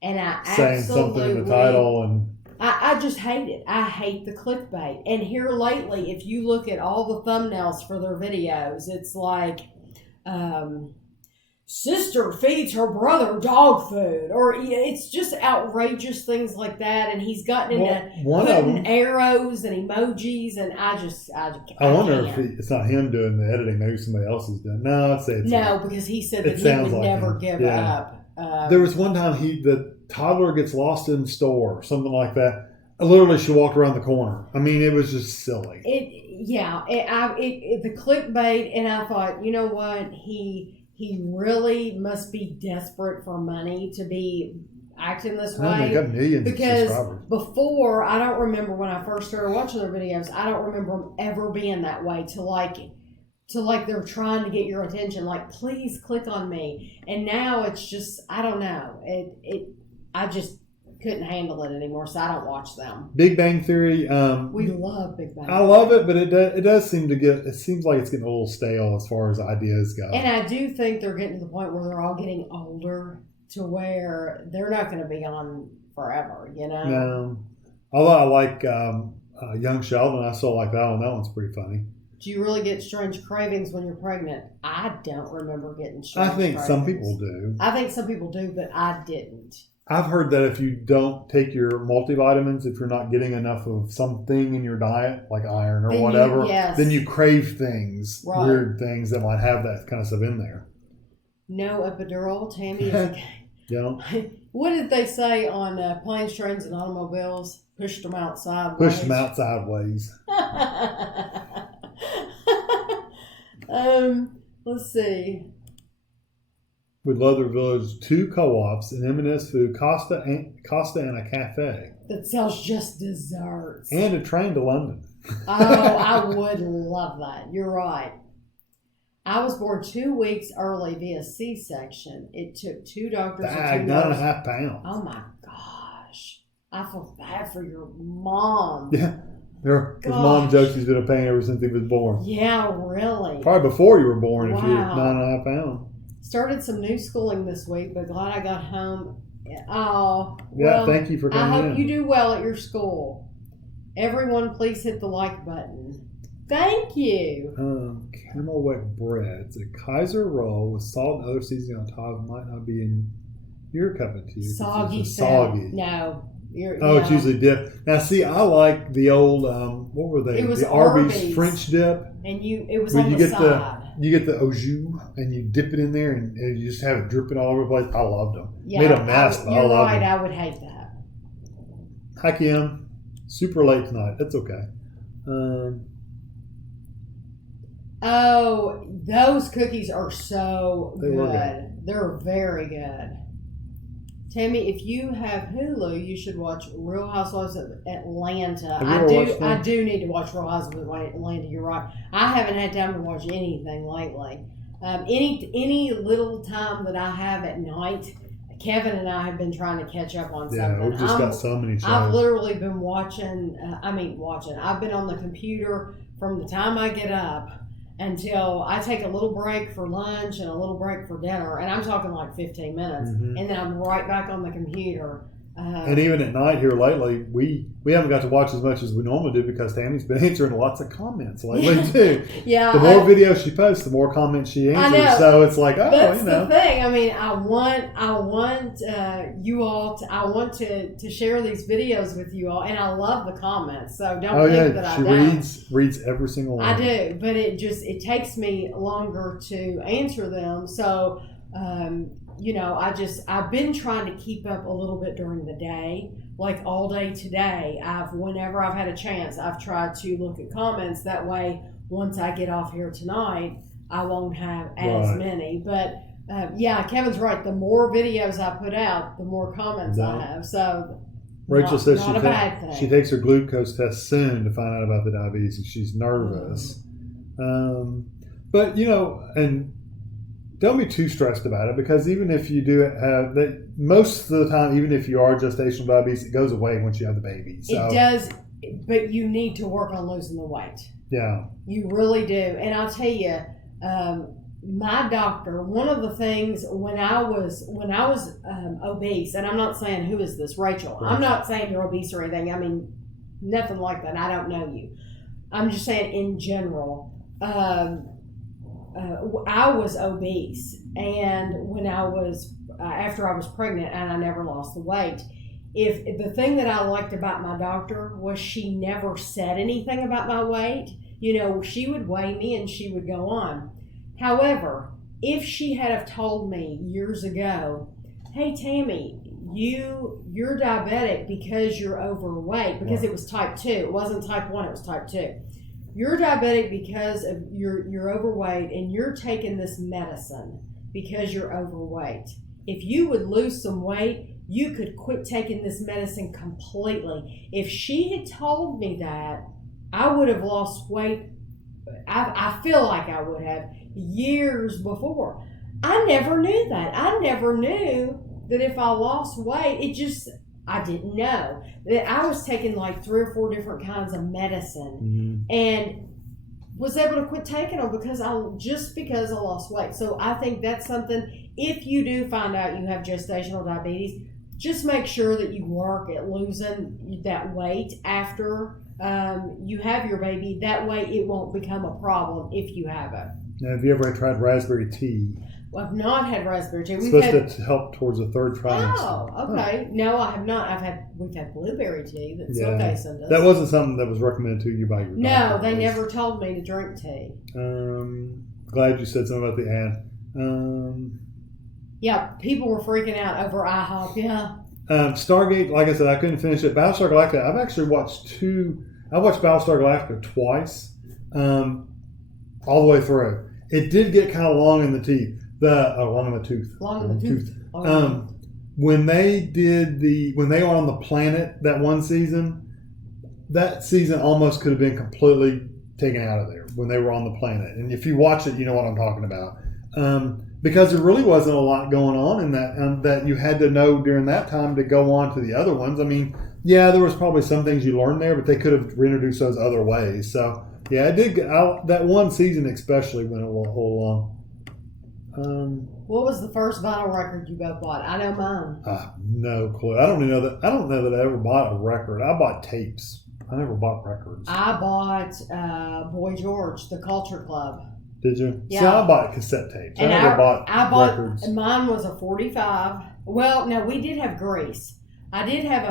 And I saying something in the title, and I just hate it. I hate the clickbait. And here lately, if you look at all the thumbnails for their videos, it's like sister feeds her brother dog food, or it's just outrageous things like that. And he's gotten into putting arrows and emojis, and I wonder if it's not him doing the editing. Maybe somebody else is doing. No, I'd say it's no, because he said that he would never give up. There was one time the toddler gets lost in the store or something like that. Literally, she walked around the corner. I mean, it was just silly. The clickbait, and I thought, you know what, he really must be desperate for money to be acting this way. They got millions because of subscribers. Before, I don't remember when I first started watching their videos, I don't remember them ever being that way to like they're trying to get your attention, like, please click on me. And now it's just, I don't know. I just couldn't handle it anymore, so I don't watch them. Big Bang Theory. We love Big Bang Theory. I love it, but it does seem to it seems like it's getting a little stale as far as ideas go. And I do think they're getting to the point where they're all getting older to where they're not going to be on forever, you know? No. Although I like Young Sheldon. I still like that one. That one's pretty funny. Do you really get strange cravings when you're pregnant? I don't remember getting strange cravings. I think some people do. I think some people do, but I didn't. I've heard that if you don't take your multivitamins, if you're not getting enough of something in your diet, like iron or whatever, then you crave things, weird things that might have that kind of stuff in there. No epidural. Tami is yeah. What did they say on planes, trains, and automobiles? Pushed them out sideways. Pushed them out sideways. Let's see. We love their village, 2 co-ops, an M&S food, Costa and a cafe. That sells just desserts. And a train to London. Oh, I would love that. You're right. I was born 2 weeks early via C-section. It took 2 doctors. 9.5 pounds. Oh my gosh. I feel bad for your mom. Yeah. His mom jokes he's been a pain ever since he was born. Yeah, really. Probably before you were born if you're 9.5 pounds. Started some new schooling this week, but glad I got home. Oh, yeah, thank you for coming in. I hope you do well at your school. Everyone, please hit the like button. Thank you. Camel wet bread. It's a Kaiser roll with salt and other seasoning on top. Might not be in your cup of tea. Soggy. No. It's usually dip. Now, see, I like the old, what were they? It was the Arby's French dip. And it was on the side. You get the au jus and you dip it in there and you just have it dripping all over the place. I loved them. Yeah, made a mess, but I loved them. I would hate that. Hi, Kim. Super late tonight. That's okay. Oh, those cookies are so good. They're very good. Tami, if you have Hulu, you should watch Real Housewives of Atlanta. I do need to watch Real Housewives of Atlanta. You're right. I haven't had time to watch anything lately. Any little time that I have at night, Kevin and I have been trying to catch up on something. Yeah, we've just got so many shows. I've literally been watching. I've been on the computer from the time I get up until I take a little break for lunch and a little break for dinner, and I'm talking like 15 minutes, and then I'm right back on the computer. And even at night here lately, we haven't got to watch as much as we normally do because Tami's been answering lots of comments lately too. Yeah. The more videos she posts, the more comments she answers. I know. So it's like, that's the thing. I mean, I want you all. I want to share these videos with you all, and I love the comments. So don't think that I don't. She reads every single one. I do, but it takes me longer to answer them. So. I've been trying to keep up a little bit during the day, like all day today. Whenever I've had a chance, I've tried to look at comments. That way, once I get off here tonight, I won't have as many. But Kevin's right. The more videos I put out, the more comments I have. So Rachel says she takes her glucose test soon to find out about the diabetes, and she's nervous. But and don't be too stressed about it, because even if you do have that, most of the time, even if you are gestational diabetes, it goes away once you have the baby. So, it does, but you need to work on losing the weight. Yeah. You really do. And I'll tell you, my doctor, one of the things when I was obese, and I'm not saying who is this, Rachel. Right. I'm not saying you're obese or anything. I mean, nothing like that. I don't know you. I'm just saying in general. I was obese, and when I was after I was pregnant, and I never lost the weight. If the thing that I liked about my doctor was she never said anything about my weight. You know, she would weigh me and she would go on. However, if she had have told me years ago, "Hey Tami, you're diabetic because you're overweight," because it was type 2. It wasn't type 1, it was type 2. You're diabetic because of you're overweight, and you're taking this medicine because you're overweight. If you would lose some weight, you could quit taking this medicine completely. If she had told me that, I would have lost weight. I feel like I would have years before. I never knew that. I never knew that if I lost weight, I didn't know that I was taking like 3 or 4 different kinds of medicine, and was able to quit taking them because I lost weight. So I think that's something, if you do find out you have gestational diabetes, just make sure that you work at losing that weight after you have your baby. That way it won't become a problem if you have it. Now, have you ever tried raspberry tea? Well, I've not had raspberry tea. It's supposed to help towards the 3rd trimester. Oh, okay. Oh. No, I have not. We've had blueberry tea that Silkation does. That wasn't something that was recommended to you by your doctor. No, they never told me to drink tea. Glad you said something about the ad. Yeah, people were freaking out over IHOP. Yeah. Stargate, like I said, I couldn't finish it. Battlestar Galactica, I've actually watched I watched Battlestar Galactica twice, all the way through. It did get kind of long in the teeth. Long in the tooth. When they were on the planet that one season, that season almost could have been completely taken out of there when they were on the planet. And if you watch it, you know what I'm talking about. Because there really wasn't a lot going on in that that you had to know during that time to go on to the other ones. I mean, yeah, there was probably some things you learned there, but they could have reintroduced those other ways. So yeah, it did. That one season especially went a whole long. What was the first vinyl record you both bought? I know mine. No clue. I don't know that I ever bought a record. I bought tapes. I never bought records. I bought Boy George, The Culture Club. Did you? Yeah. See, I bought cassette tapes. And I never bought records. Mine was a 45. Well, no, we did have Grease. I did have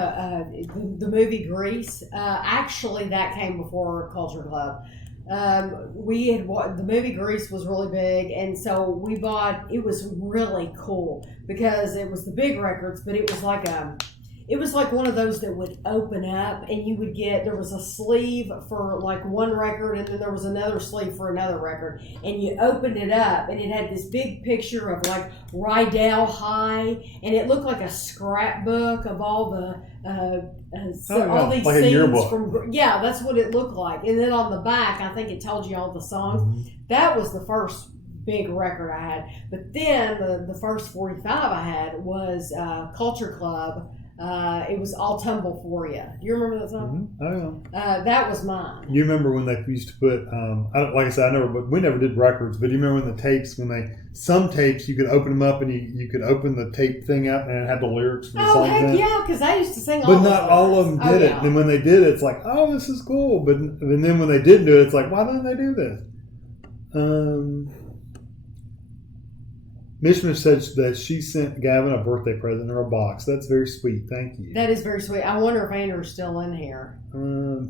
the movie Grease. Actually, that came before Culture Club. The movie Grease was really big, and so we bought. It was really cool because it was the big records, but it was like one of those that would open up, and you would there was a sleeve for like one record, and then there was another sleeve for another record, and you opened it up, and it had this big picture of like Rydell High, and it looked like a scrapbook of all the all these like scenes from that's what it looked like. And then on the back, I think it told you all the songs. Mm-hmm. That was the first big record I had, but then the first 45 I had was Culture Club. It was All Tumble For You. Do you remember that song? Mm-hmm. Oh, yeah. That was mine. You remember when they used to put, like I said, we never did records, but do you remember when the tapes, some tapes, you could open them up and you could open the tape thing up and it had the lyrics for the song. Oh, heck yeah, because I used to sing all But not all of them did it. And when they did it, it's like, oh, this is cool. But and then when they didn't do it, it's like, why didn't they do this? Mishma said that she sent Gavin a birthday present or a box. That's very sweet. Thank you. That is very sweet. I wonder if Andrew's still in here.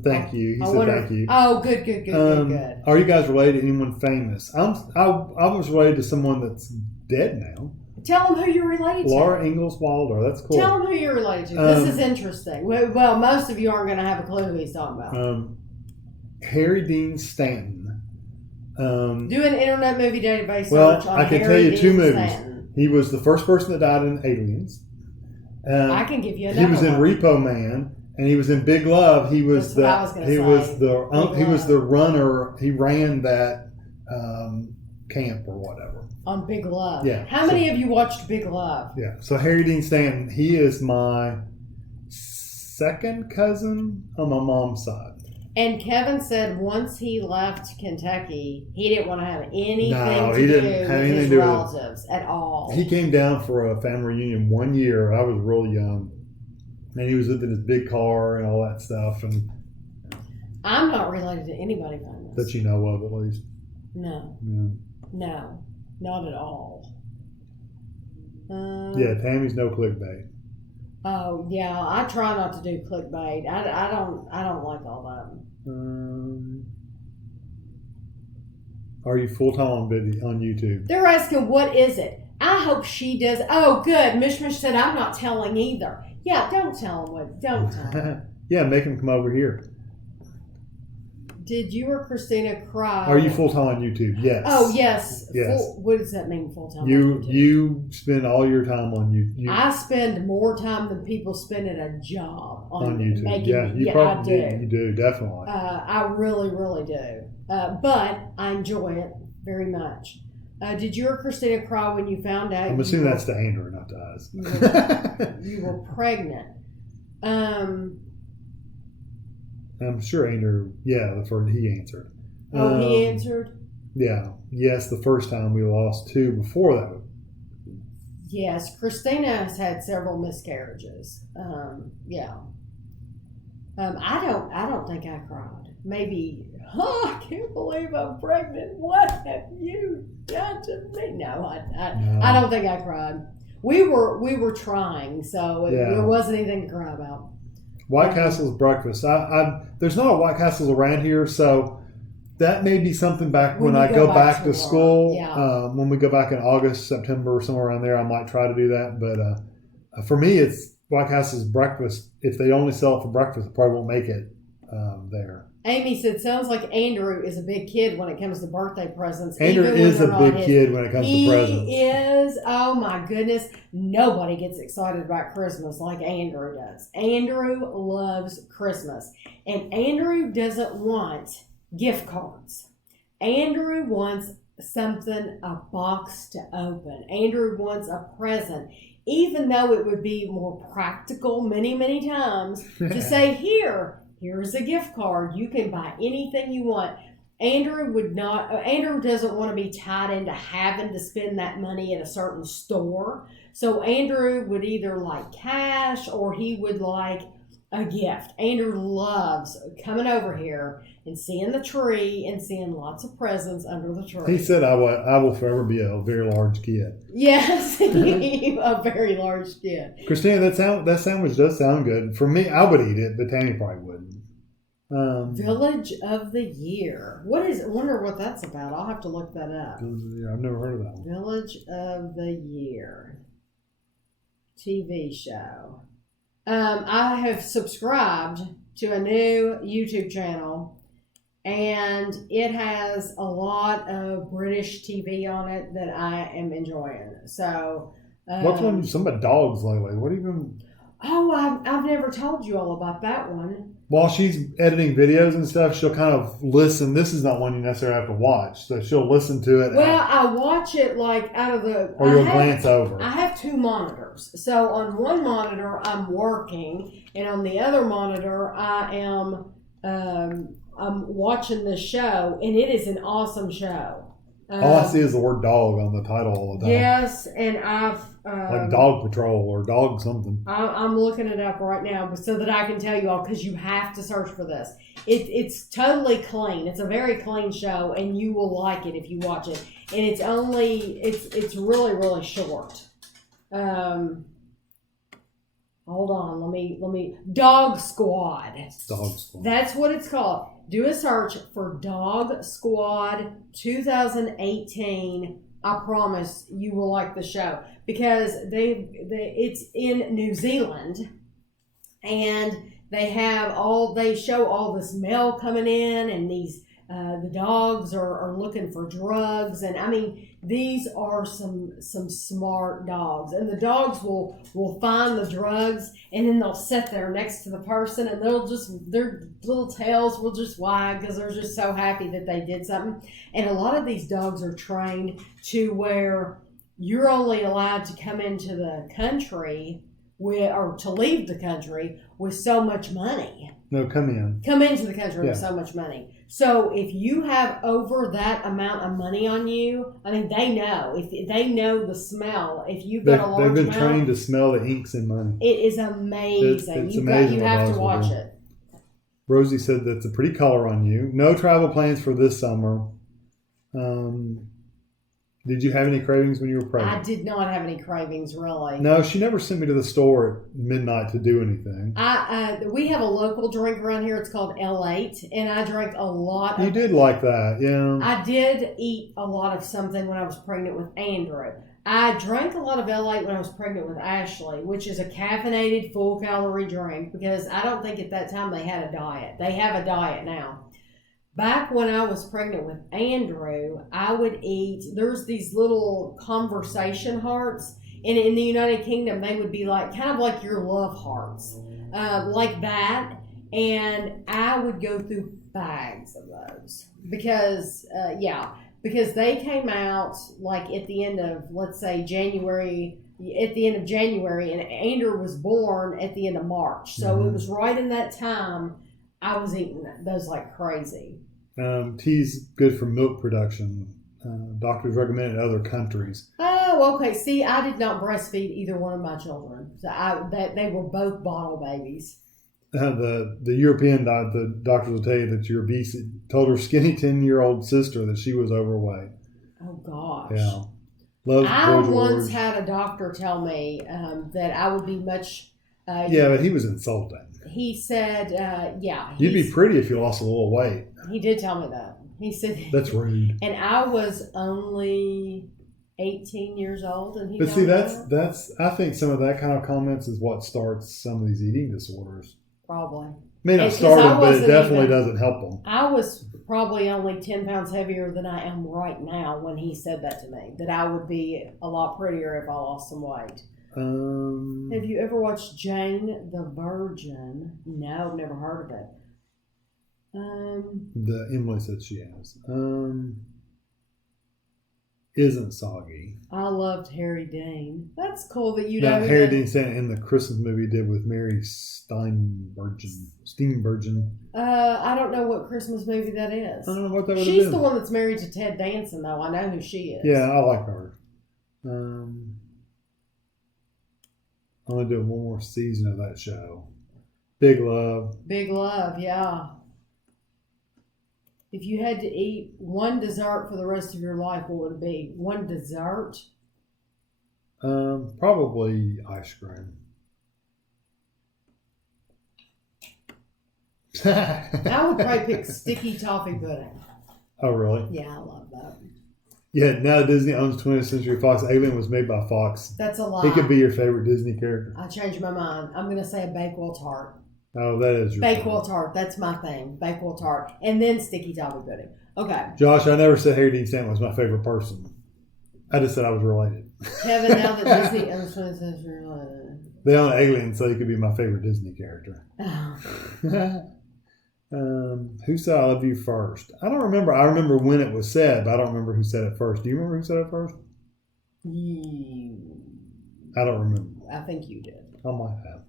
Thank you. He said thank you. Oh, good. Are you guys related to anyone famous? I was related to someone that's dead now. Tell them who you're related to. Laura Ingalls Wilder. That's cool. Tell them who you're related to. This is interesting. Well, most of you aren't going to have a clue who he's talking about. Harry Dean Stanton. Do an Internet Movie Database well, search on I can Harry tell you Dean 2 movies. Stanton. He was the first person that died in Aliens. I can give you another He was in one. Repo Man, and he was in Big Love. He was was the runner. He ran that camp or whatever. On Big Love. Yeah. How many of you watched Big Love? Yeah. So Harry Dean Stanton, he is my second cousin on my mom's side. And Kevin said once he left Kentucky, he didn't want to have anything No, to he do didn't have with anything his to do with it. relatives at all. He came down for a family reunion one year. I was really young. And he was in his big car and all that stuff. And I'm not related to anybody famous. that you know of, at least. No. Yeah. No. Not at all. Yeah, Tammy's no clickbait. Oh yeah, I try not to do clickbait. I don't like all that. Are you full time on YouTube? They're asking what is it. I hope she does. Oh, good. Mishmish said I'm not telling either. Yeah, don't tell him what. Don't tell him. Yeah, make him come over here. Did you or Christina cry? Are you full time on YouTube? Yes. Oh yes. Yes. What does that mean, full time? You spend all your time on YouTube. I spend more time than people spend at a job on YouTube. Making, I do. You do definitely. I really, really do. But I enjoy it very much. Did you or Christina cry when you found out? I'm assuming that's to Andrew, not to us. You were pregnant. I'm sure Andrew. Yeah, the first he answered. He answered. Yeah. Yes, the first time we lost 2 before that. Yes, Christina has had several miscarriages. Yeah. I don't think I cried. Maybe. Oh, I can't believe I'm pregnant. What have you done to me? No, I don't think I cried. We were trying, so there wasn't anything to cry about. White Castle's breakfast. There's not a White Castle's around here, so that may be something back when I go back to school. Yeah. When we go back in August, September, somewhere around there, I might try to do that. But for me, it's White Castle's breakfast. If they only sell it for breakfast, I probably won't make it there. Amy said, sounds like Andrew is a big kid when it comes to birthday presents. Andrew is a big kid when it comes to presents. He is. Oh, my goodness. Nobody gets excited about Christmas like Andrew does. Andrew loves Christmas. And Andrew doesn't want gift cards. Andrew wants something, a box to open. Andrew wants a present. Even though it would be more practical many, many times to say, here's a gift card. You can buy anything you want. Andrew doesn't want to be tied into having to spend that money at a certain store. So Andrew would either like cash or he would like a gift. Andrew loves coming over here and seeing the tree and seeing lots of presents under the tree. He said, I will forever be a very large kid. Yes, a very large kid. Christina, that sandwich does sound good. For me, I would eat it, but Tami probably wouldn't. Village of the Year. I wonder what that's about. I'll have to look that up. I've never heard of that one. Village of the Year TV show. I have subscribed to a new YouTube channel, and it has a lot of British TV on it that I am enjoying. So, what's one? Some about dogs lately. What even? Oh, I've never told you all about that one. While she's editing videos and stuff, she'll kind of listen. This is not one you necessarily have to watch, so she'll listen to it. Well, I watch it like out of the. Or you'll glance over. I have 2 monitors, so on one monitor I'm working, and on the other monitor I am I'm watching the show, and it is an awesome show. All I see is the word dog on the title all the time. Yes, and I've like Dog Patrol or Dog something. I'm looking it up right now so that I can tell you all, because you have to search for this. It's totally clean. It's a very clean show, and you will like it if you watch it. And it's really, really short. Hold on, let me Dog Squad. Dog Squad. That's what it's called. Do a search for Dog Squad 2018. I promise you will like the show, because it's in New Zealand, and they show all this mail coming in, and these the dogs are looking for drugs, and I mean, these are some smart dogs, and the dogs will find the drugs, and then they'll sit there next to the person, and their little tails will just wag because they're just so happy that they did something. And a lot of these dogs are trained to where you're only allowed to come into the country or to leave the country with so much money. No, come in. Come into the country with so much money. So if you have over that amount of money on you, I mean, they know. If they know the smell, if you've got a large amount. They've been trained to smell the inks in money. It is amazing. It's You amazing have to watch it. Rosie said that's a pretty color on you. No travel plans for this summer. Did you have any cravings when you were pregnant? I did not have any cravings, really. No, she never sent me to the store at midnight to do anything. We have a local drink around here. It's called L8, and I drank a lot. You did like that, yeah. I did eat a lot of something when I was pregnant with Andrew. I drank a lot of L8 when I was pregnant with Ashley, which is a caffeinated, full-calorie drink, because I don't think at that time they had a diet. They have a diet now. Back when I was pregnant with Andrew, I would eat, there's these little conversation hearts, and in the United Kingdom, they would be like, kind of like your love hearts, like that, and I would go through bags of those, because they came out like at the end of, let's say, January, and Andrew was born at the end of March, so It was right in that time I was eating those like crazy. Tea's good for milk production. Doctors recommend it in other countries. Oh, okay. See, I did not breastfeed either one of my children. So they were both bottle babies. The European the doctors will tell you that you're obese. Told her skinny 10-year-old sister that she was overweight. Oh gosh. Yeah. I once had a doctor tell me that I would be much. But he was insulting. He said, you'd be pretty if you lost a little weight. He did tell me that. He said that's rude. And I was only 18 years old, and he. But see, that's. I think some of that kind of comments is what starts some of these eating disorders. Probably. May not start them, but it definitely doesn't help them. I was probably only 10 pounds heavier than I am right now when he said that to me. That I would be a lot prettier if I lost some weight. Have you ever watched Jane the Virgin? No, I've never heard of it. The Emily said she has. Isn't soggy. I loved Harry Dean. That's cool that you know. Harry Dean sang in the Christmas movie he did with Mary Steenburgen. I don't know what Christmas movie that is. I don't know what that would have She's been. the one that's married to Ted Danson, though. I know who she is. Yeah, I like her. I'm going to do one more season of that show. Big Love. Big Love, yeah. If you had to eat one dessert for the rest of your life, what would it be? One dessert? Probably ice cream. I would probably pick sticky toffee pudding. Oh, really? Yeah, I love that. Yeah, now Disney owns 20th Century Fox. Alien was made by Fox. That's a lie. He could be your favorite Disney character. I changed my mind. I'm going to say a Bakewell tart. Oh, that is your Bakewell tart. That's my thing. Bakewell tart. And then sticky toffee pudding. Okay. Josh, I never said Harry Dean Stanton was my favorite person. I just said I was related. Kevin, now that Disney owns 20th Century They own Alien, so he could be my favorite Disney character. Who said I love you first? I don't remember. I remember when it was said, but I don't remember who said it first. Do you remember who said it first? I don't remember. I think you did. I might have.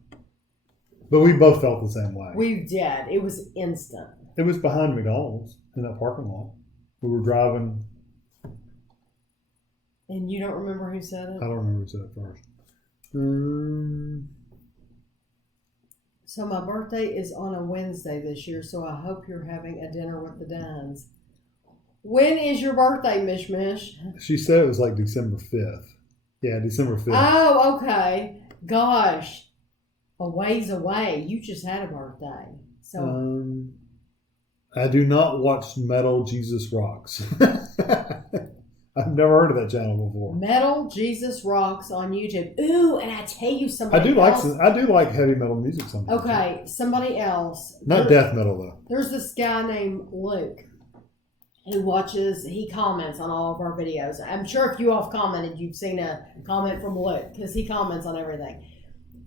But we both felt the same way. We did. It was instant. It was behind McDonald's in that parking lot. We were driving. And you don't remember who said it? I don't remember who said it first. So my birthday is on a Wednesday this year, so I hope you're having a dinner with the Dunns. When is your birthday, Mish Mish? She said it was like December 5th. Yeah, December 5th. Oh, okay. Gosh. A ways away. You just had a birthday. So I do not watch Metal Jesus Rocks. I've never heard of that channel before. Metal Jesus Rocks on YouTube. Ooh, and I tell you something. I do like heavy metal music sometimes. Okay, somebody else. Not death metal though. There's this guy named Luke. he comments on all of our videos. I'm sure if you all have commented, you've seen a comment from Luke because he comments on everything.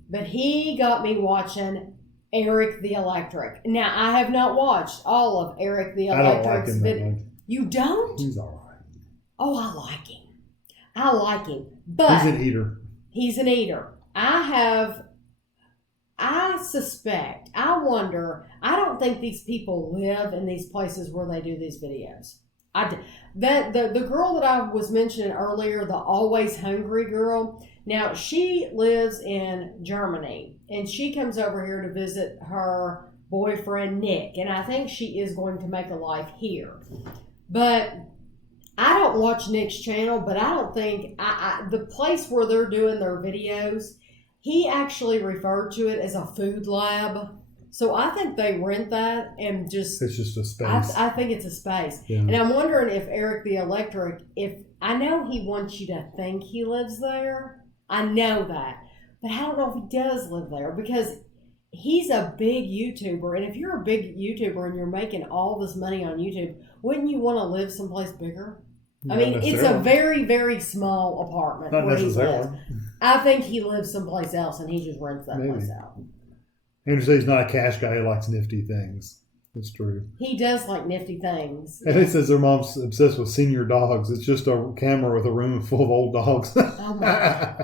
But he got me watching Eric the Electric. Now, I have not watched all of Eric the Electric's I don't like him that much. You don't? He's all right. Oh, I like him. But he's an eater. He's an eater. I suspect, I wonder, I don't think these people live in these places where they do these videos. The girl that I was mentioning earlier, the always hungry girl, now she lives in Germany and she comes over here to visit her boyfriend Nick, and I think she is going to make a life here. But I don't watch Nick's channel, but I don't think the place where they're doing their videos, he actually referred to it as a food lab. So I think they rent that and just... It's just a space. I think it's a space. Yeah. And I'm wondering if Eric the Electric, I know he wants you to think he lives there. I know that. But I don't know if he does live there because he's a big YouTuber. And if you're a big YouTuber and you're making all this money on YouTube, wouldn't you want to live someplace bigger? I mean, it's a very, very small apartment Not where he necessarily. lives. I think he lives someplace else and he just rents that place out. Andrew says he's not a cash guy. He likes nifty things. That's true. He does like nifty things. And he says their mom's obsessed with senior dogs. It's just a camera with a room full of old dogs. Oh my gosh.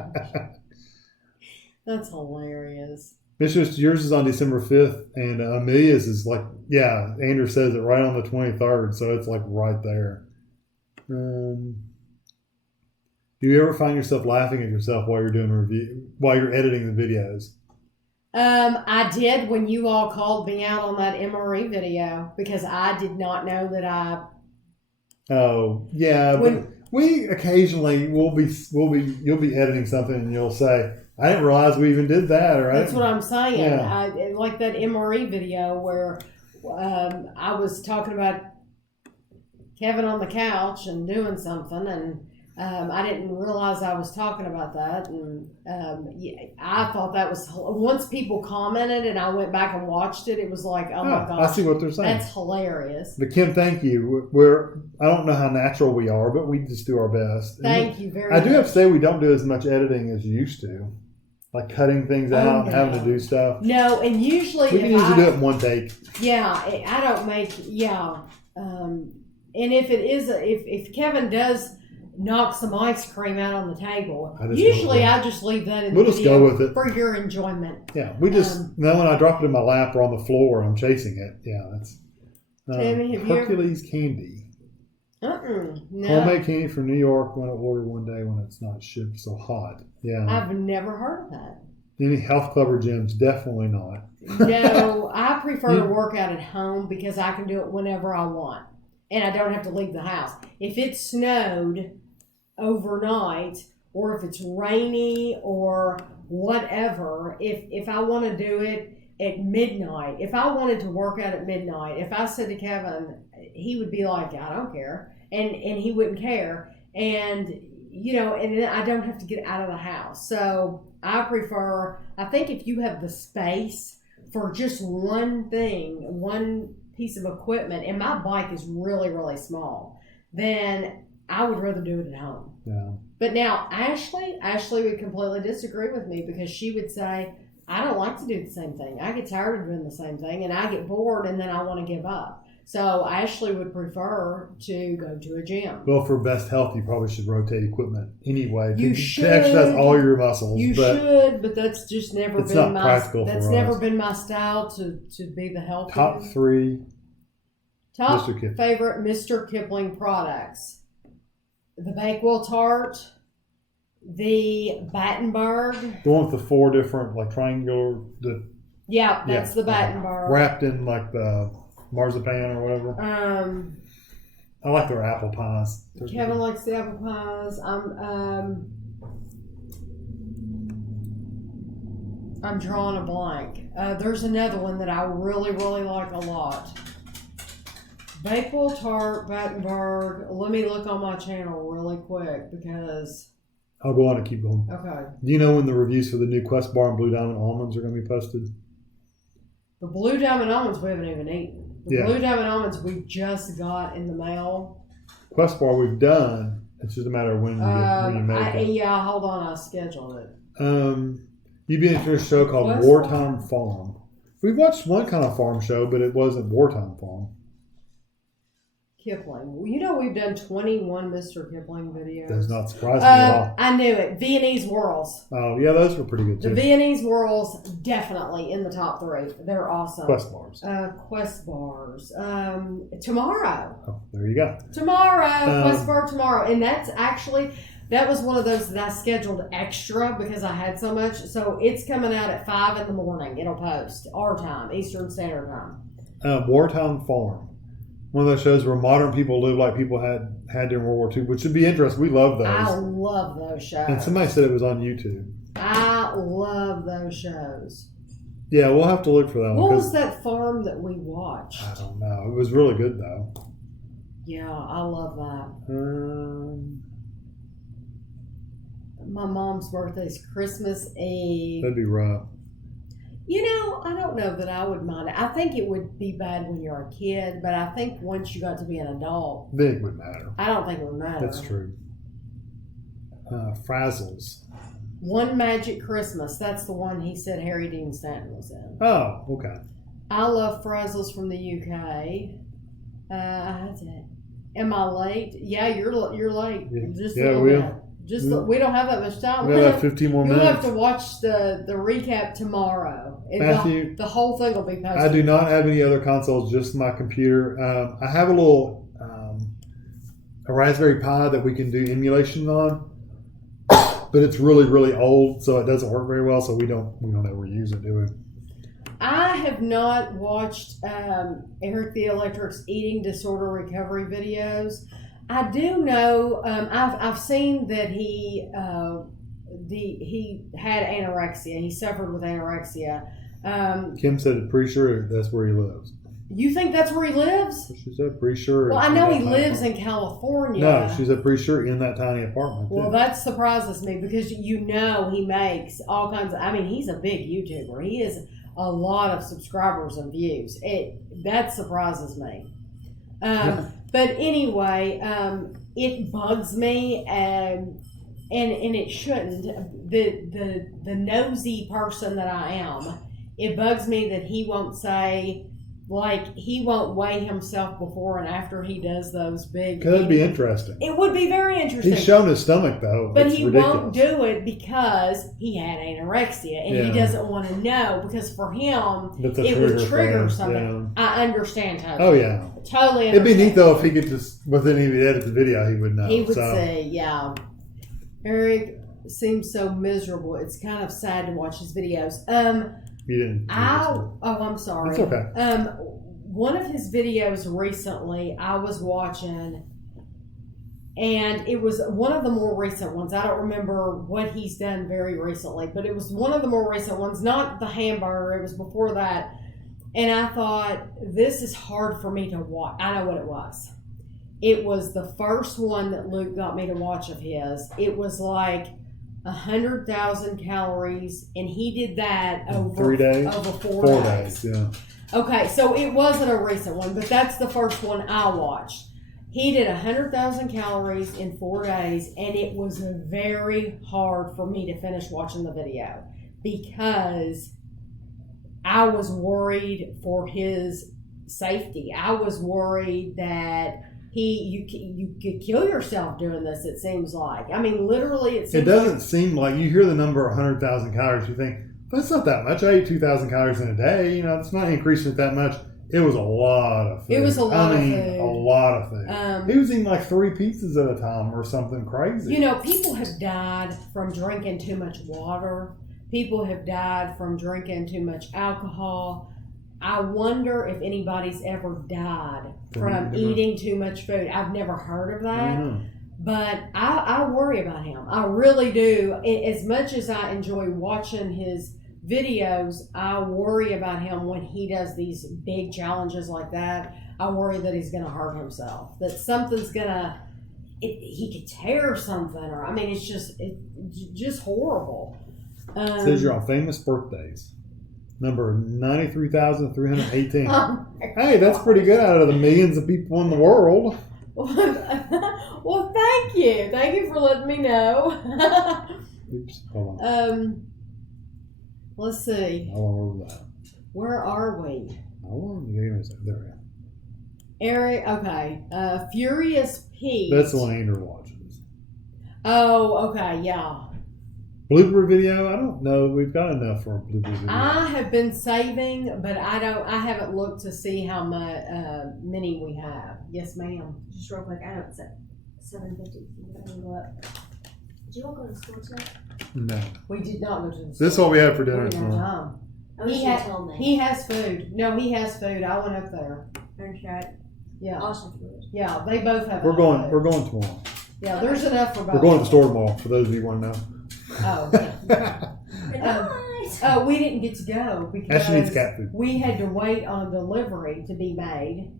That's hilarious. It's just yours is on December 5th, and Amelia's is like, yeah, Andrew says it right on the 23rd, so it's like right there. Do you ever find yourself laughing at yourself while you're doing a review, while you're editing the videos? I did when you all called me out on that MRE video because I did not know that I. Oh yeah, but we occasionally you'll be editing something and you'll say, I didn't realize we even did that. Or that's what I'm saying. Yeah. Like that MRE video where I was talking about Kevin on the couch and doing something, and I didn't realize I was talking about that, and I thought that was once people commented and I went back and watched it. It was like, oh my gosh, I see what they're saying. That's hilarious. But Kim, thank you. I don't know how natural we are, but we just do our best. Thank you very much. I do have to say we don't do as much editing as you used to, like cutting things out and having to do stuff. No, and usually we can usually do it in one take. Yeah, I don't make and if it is if Kevin does knock some ice cream out on the table, usually I just leave that in the video just go with it for your enjoyment. Yeah, we just then when I drop it in my lap or on the floor, I'm chasing it. Yeah, that's Tami, Hercules candy. No. Homemade candy from New York. When I order one day when it's not shipped so hot. Yeah, I've never heard of that. Any health club or gyms? Definitely not. No, I prefer to work out at home because I can do it whenever I want. And I don't have to leave the house. If it snowed overnight, or if it's rainy, or whatever, if I want to do it at midnight, if I wanted to work out at midnight, if I said to Kevin, he would be like, I don't care. And he wouldn't care. And, and I don't have to get out of the house. So I think if you have the space for just one thing, one piece of equipment, and my bike is really, really small, then I would rather do it at home. Yeah. But now Ashley would completely disagree with me because she would say, I don't like to do the same thing. I get tired of doing the same thing and I get bored and then I want to give up. So Ashley would prefer to go to a gym. Well, for best health, you probably should rotate equipment anyway. You should to exercise all your muscles. But that's just never been my practical. That's never been my style to be the healthy. Top three. Top favorite Mr. Kipling products: the Bakewell tart, the Battenberg. The one with the four different triangular. That's the Battenberg. Wrapped in the marzipan or whatever. I like their apple pies. Kevin likes the apple pies. I'm drawing a blank. There's another one that I really, really like a lot. Bakewell tart, Battenberg. Let me look on my channel really quick because I'll go on and keep going. Okay. Do you know when the reviews for the new Quest Bar and Blue Diamond almonds are going to be posted? The Blue Diamond almonds we haven't even eaten. The Blue Diamond almonds we just got in the mail. Quest bar we've done. It's just a matter of when you make it. Yeah, hold on. I scheduled it. You've been into a show called Quest Wartime Farm. We watched one kind of farm show, but it wasn't Wartime Farm. Kipling. You know we've done 21 Mr. Kipling videos. Does not surprise me at all. I knew it. Viennese whirls. Oh, yeah, those were pretty good too. The Viennese whirls definitely in the top 3. They're awesome. Quest bars. Quest bars. Tomorrow. Oh, there you go. Tomorrow. Quest bar tomorrow. And that's actually, that was one of those that I scheduled extra because I had so much. So it's coming out at 5 in the morning. It'll post our time, Eastern Standard Time. Wartime Farm. One of those shows where modern people live like people had during World War II, which should be interesting. We love those. I love those shows. And somebody said it was on YouTube. I love those shows. Yeah, we'll have to look for that one. What was that farm that we watched? I don't know. It was really good, though. Yeah, I love that. My mom's birthday's Christmas Eve. That'd be rough. You know, I don't know that I would mind it. I think it would be bad when you're a kid, but I think once you got to be an adult, Then it would matter. I don't think it would matter. That's true. Frazzles. One Magic Christmas. That's the one he said Harry Dean Stanton was in. Oh, okay. I love Frazzles from the UK. Am I late? Yeah, you're late. Yeah. Just Yeah, a little bit. We don't have that much time. We have 15 more minutes. You'll have to watch the recap tomorrow. Matthew, the whole thing will be posted. I do not have any other consoles, just my computer. I have a little a Raspberry Pi that we can do emulation on, but it's really, really old, so it doesn't work very well. So we don't ever use it, do we? I have not watched Eric the Electric's eating disorder recovery videos. I do know. I've seen that he had anorexia. He suffered with anorexia. Kim said, "Pretty sure that's where he lives." You think that's where he lives? She said, "Pretty sure." Well, I know he lives in California. No, she said, "Pretty sure in that tiny apartment." Well, that surprises me because you know he makes all kinds of. I mean, he's a big YouTuber. He has a lot of subscribers and views. That surprises me. But anyway, it bugs me, and it shouldn't. The nosy person that I am, it bugs me that he won't say, like, he won't weigh himself before and after he does those big. That'd be interesting. It would be very interesting. He's shown his stomach though, but it's he ridiculous. won't do it because he had anorexia, and he doesn't want to know because for him it would trigger something. Yeah. I understand totally. Oh yeah, totally. It'd be neat though if he could just within he edit the video, he would know. He would say, "Yeah." Eric seems so miserable. It's kind of sad to watch his videos. You didn't. I'm sorry. It's okay. One of his videos recently I was watching, and it was one of the more recent ones. I don't remember what he's done very recently, but it was one of the more recent ones, not the hamburger. It was before that. And I thought, this is hard for me to watch. I know what it was. It was the first one that Luke got me to watch of his. It was like 100,000 calories, and he did that over 3 days? Over 4 4 days. days, yeah. Okay, so it wasn't a recent one, but that's the first one I watched. He did 100,000 calories in 4 days, and it was very hard for me to finish watching the video because I was worried for his safety. I was worried that you could kill yourself doing this, it seems like. I mean, literally, it doesn't seem like you hear the number 100,000 calories, you think, that's not that much. I ate 2,000 calories in a day. You know, it's not increasing it that much. It was a lot of food. It was a lot of food. A lot of food. He was eating like 3 pizzas at a time or something crazy. You know, people have died from drinking too much water. People have died from drinking too much alcohol. I wonder if anybody's ever died from eating too much food. I've never heard of that. Mm-hmm. But I worry about him. I really do. As much as I enjoy watching his videos, I worry about him when he does these big challenges like that. I worry that he's going to hurt himself. That something's going to, he could tear something. Or I mean, it's just horrible. It says you're on famous birthdays. Number 93,318. Oh my Hey, that's pretty good out of the millions of people in the world. Well, thank you. Thank you for letting me know. Oops, hold on. Let's see. How long was that? Where are we? How long? There we go. Eric, okay. Furious Pete. That's the one Andrew watches. Oh, okay, yeah. Blooper video? I don't know. We've got enough for a blooper video. I have been saving, but I haven't looked to see how much many we have. Yes, ma'am. Just real quick, I know it's at 7:50. You gotta go up. Did you all go to the store today? No. We did not go to the store. This is what we had for We dinner didn't have tonight. time. Oh, you should tell me. He has food. No, he has food. I went up there. Okay. Yeah. Awesome food. Yeah, they both have We're enough going food. tomorrow. Yeah, there's enough for both. We're going to the store tomorrow, for those of you who want to know. Oh, Good night. we didn't get to go because Ashley needs cat food. we had to wait on delivery to be made.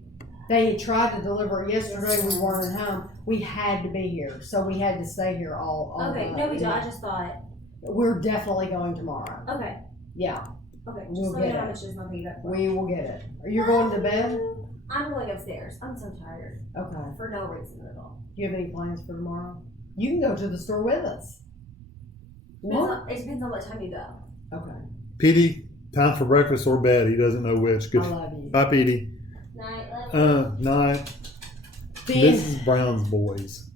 They had tried to deliver it yesterday. We weren't at home. We had to be here, so we had to stay here all Okay, night. no, we don't. I just thought. We're definitely going tomorrow. Okay. Yeah, Okay. Just We'll let me get know how it. much is nothing you got. we will get it. Are you going to bed? I'm going upstairs. I'm so tired Okay. for no reason at all. Do you have any plans for tomorrow? You can go to the store with us. It depends on what time you go. Okay. Petey, time for breakfast or bed. He doesn't know which. Good. I love you. Bye, Petey. Night. Love Night. Ben, This is Brown's Boys.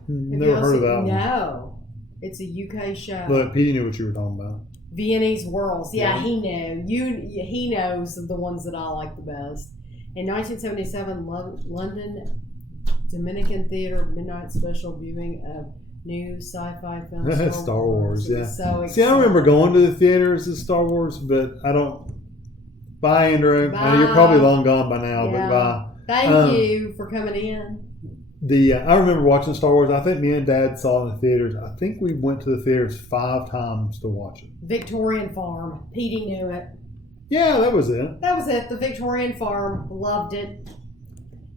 have Never y'all heard of seen- that one. No. It's a UK show. But Petey knew what you were talking about. Viennese Whirls. Yeah, Yeah. he knew. He knows the ones that I like the best. In 1977, London Dominican Theater midnight special viewing of new sci-fi film Star Wars, It was yeah. So See, I remember going to the theaters as Star Wars, but I don't. Bye, Andrew. I know you're Bye. probably long gone by now, Yeah. but bye. Thank you for coming in. I remember watching Star Wars. I think me and Dad saw it in the theaters. I think we went to the theaters 5 times to watch it. Victorian Farm. Petey knew it. Yeah, that was it. That was it. The Victorian Farm. Loved it.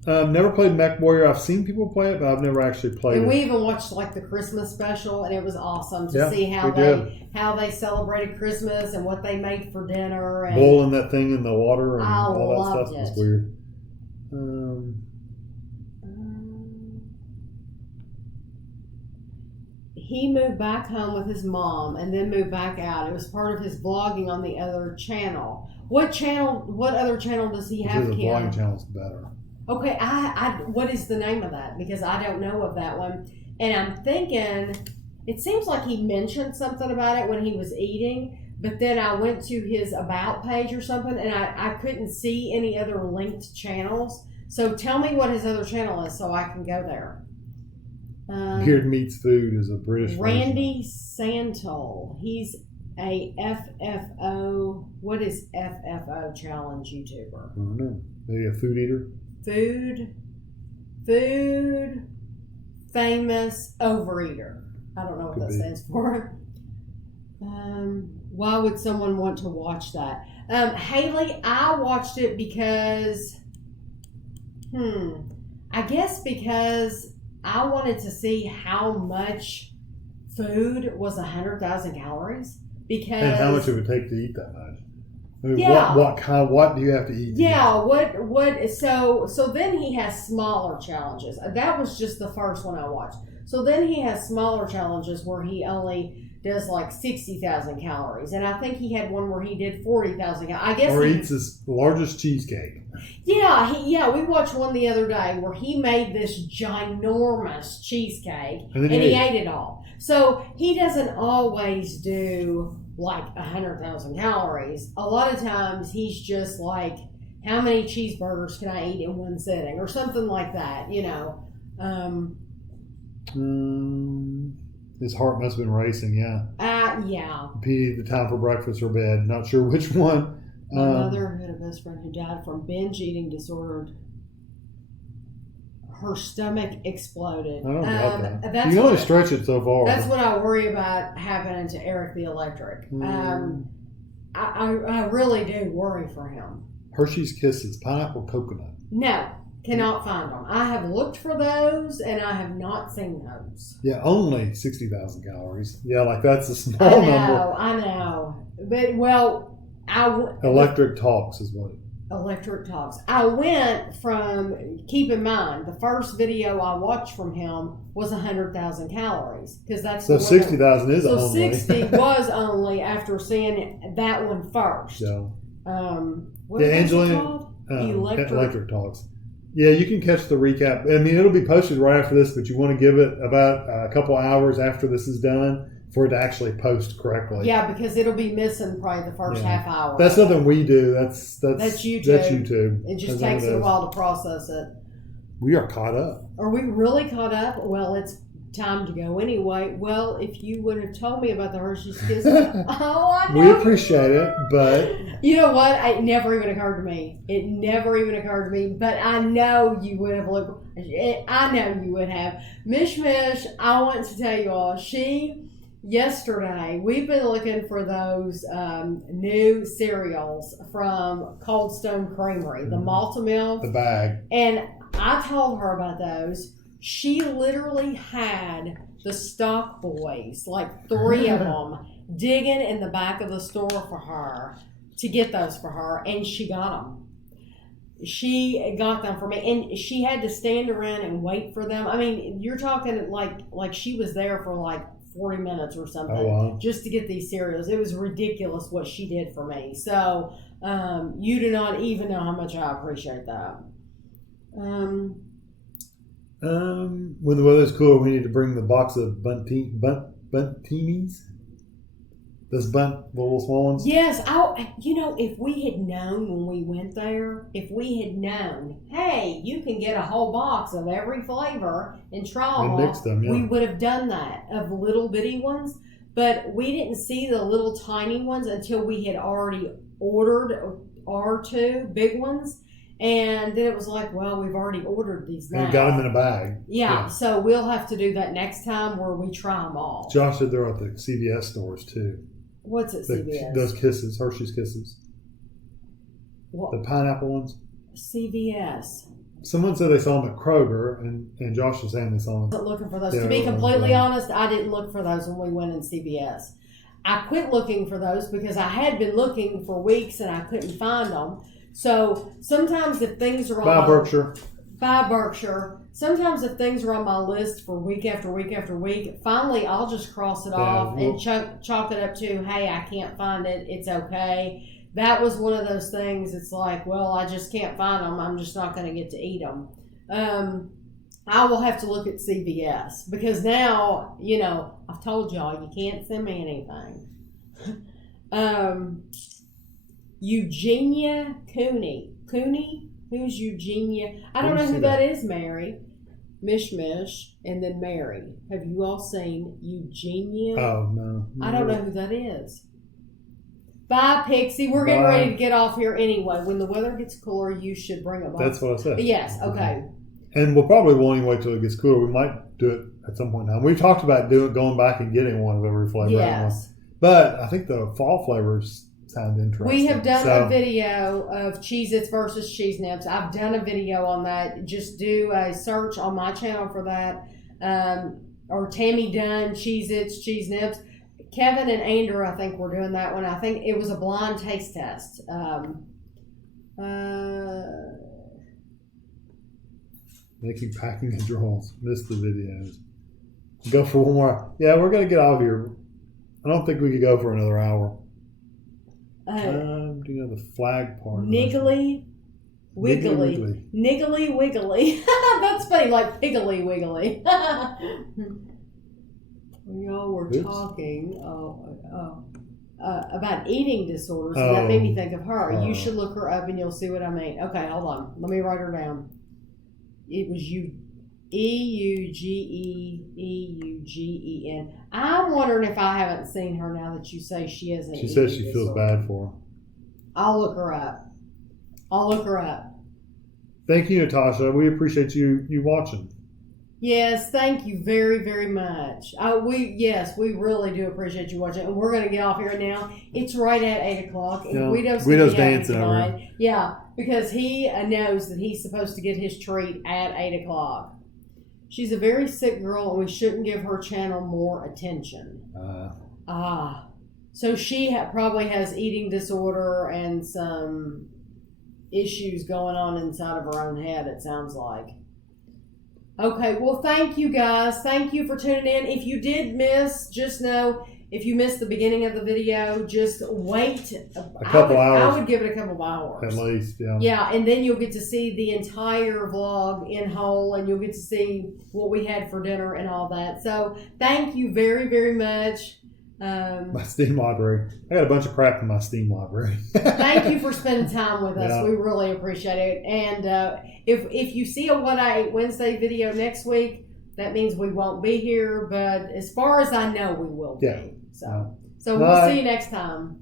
Never played Mech Warrior. I've seen people play it, but I've never actually played And it. we even watched like the Christmas special, and it was awesome to Yeah, see how we they celebrated Christmas and what they made for dinner. And Boiling that thing in the water and I all that loved stuff was it. weird. He moved back home with his mom and then moved back out. It was part of his vlogging on the other channel. What other channel does he have, The Kim? vlogging channel's better. Okay, what is the name of that? Because I don't know of that one. And I'm thinking, it seems like he mentioned something about it when he was eating, but then I went to his About page or something, and I couldn't see any other linked channels. So tell me what his other channel is so I can go there. Beard Meets Food is a British Randy Santol. He's a FFO. What is FFO challenge YouTuber? I don't know. Maybe a food eater? Food famous overeater. I don't know what Could that be. stands for. Why would someone want to watch that? Haley, I watched it because, I guess because I wanted to see how much food was 100,000 calories. Because And how much it would take to eat that much? I mean, Yeah. what do you have to eat? Yeah, so then he has smaller challenges. That was just the first one I watched. So then he has smaller challenges where he only does like 60,000 calories. And I think he had one where he did 40,000 calories. I guess Or eats his largest cheesecake. Yeah, we watched one the other day where he made this ginormous cheesecake And then and he he ate ate it all. So he doesn't always do like 100,000 calories. A lot of times he's just like, how many cheeseburgers can I eat in one sitting or something like that, you know. His heart must have been racing, yeah. Yeah. Petey, the time for breakfast or bed. Not sure which one. My mother had a best friend who died from binge eating disorder. Her stomach exploded. I don't doubt that. That's You can only what- stretch it so far. That's what I worry about happening to Eric the Electric. I really do worry for him. Hershey's Kisses, pineapple coconut. No, cannot find them. I have looked for those and I have not seen those. Yeah, only 60,000 calories. Yeah, like that's a small number. I know. But, well, Electric Talks is what. Electric Talks. I went from, keep in mind, the first video I watched from him was 100,000 calories. Because that's so 60,000 is so only. 60 was only after seeing that one first. Yeah. What is it Angelina, called? Electric Talks. Yeah, you can catch the recap. I mean, it'll be posted right after this, but you want to give it about a couple hours after this is done for it to actually post correctly. Yeah, because it'll be missing probably the first half hour. That's nothing we do. That's YouTube. That's YouTube. It just takes it a while to process it. We are caught up. Are we really caught up? Well, it's time to go anyway. Well, if you would have told me about the Hershey's Kisses, I know. We appreciate it, but you know what? It never even occurred to me. It never even occurred to me. But I know you would have looked. I know you would have. Mish, I want to tell you all. Yesterday, we've been looking for those new cereals from Cold Stone Creamery, the Malta Milk. The bag. And I told her about those. She literally had the stock boys, like 3 of them, digging in the back of the store for her to get those for her, and she got them. She got them for me, and she had to stand around and wait for them. I mean, you're talking like she was there for like 40 minutes or something just to get these cereals. It was ridiculous what she did for me. So you do not even know how much I appreciate that. When the weather's cooler, we need to bring the box of buntinis. Those the little small ones. Yes, if we had known when we went there, hey, you can get a whole box of every flavor and try them mix them, we would have done that of little bitty ones. But we didn't see the little tiny ones until we had already ordered our 2 big ones. And then it was like, well, we've already ordered these now. And got them in a bag. Yeah, so we'll have to do that next time where we try them all. Josh said they're at the CVS stores too. What's at CVS? Those Kisses, Hershey's Kisses. What? The pineapple ones. CVS. Someone said they saw them at Kroger, and Josh was saying they saw them. I wasn't looking for those. To be completely honest, I didn't look for those when we went in CVS. I quit looking for those because I had been looking for weeks and I couldn't find them. So sometimes if things are on Berkshire. Sometimes if things are on my list for week after week after week, finally I'll just cross it off and chalk it up to, hey, I can't find it. It's okay. That was one of those things. It's like, well, I just can't find them. I'm just not going to get to eat them. I will have to look at CVS because now, I've told y'all you can't send me anything. Eugenia Cooney. Who's Eugenia? I don't know who that is, Mary. Mish, and then Mary. Have you all seen Eugenia? Oh, no. I don't know who that is. Bye, Pixie. We're getting ready to get off here anyway. When the weather gets cooler, you should bring them. That's what I said. Yes, okay. And we'll probably won't even wait till it gets cooler. We might do it at some point now. We've talked about going back and getting one of every flavor. Yes. But I think the fall flavors sound interesting. We have done a video of Cheez-Its versus Cheese Nips. I've done a video on that. Just do a search on my channel for that. Or Tami Dunn, Cheez-Its, Cheese Nips. Kevin and Andrew, I think, were doing that one. I think it was a blind taste test. They keep packing the drawers. Miss the videos. Go for one more. Yeah, we're going to get out of here. I don't think we could go for another hour. The flag part. Niggly Wiggly. Niggly Wiggly. That's funny, like Piggly Wiggly. Y'all were talking about eating disorders, and that made me think of her. You should look her up and you'll see what I mean. Okay, hold on. Let me write her down. It was Eugegen. I'm wondering if I haven't seen her now that you say she has an eating disorder. She says she feels bad for her. I'll look her up. Thank you, Natasha. We appreciate you watching. Yes, thank you very, very much. We really do appreciate you watching. And we're going to get off here now. It's right at 8 o'clock. And Guido's dancing over here. Yeah, because he knows that he's supposed to get his treat at 8 o'clock. She's a very sick girl, and we shouldn't give her channel more attention. So she probably has eating disorder and some issues going on inside of her own head, it sounds like. Okay, well, thank you guys. Thank you for tuning in. If you did miss, just know, if you missed the beginning of the video, just wait a couple hours. I would give it a couple of hours. At least, yeah. Yeah, and then you'll get to see the entire vlog in whole, and you'll get to see what we had for dinner and all that. So thank you very, very much. My Steam library. I got a bunch of crap in my Steam library. Thank you for spending time with us. Yeah. We really appreciate it. And if you see a What I Ate Wednesday video next week, that means we won't be here. But as far as I know, we will be. Yeah. So we'll Bye. see you next time.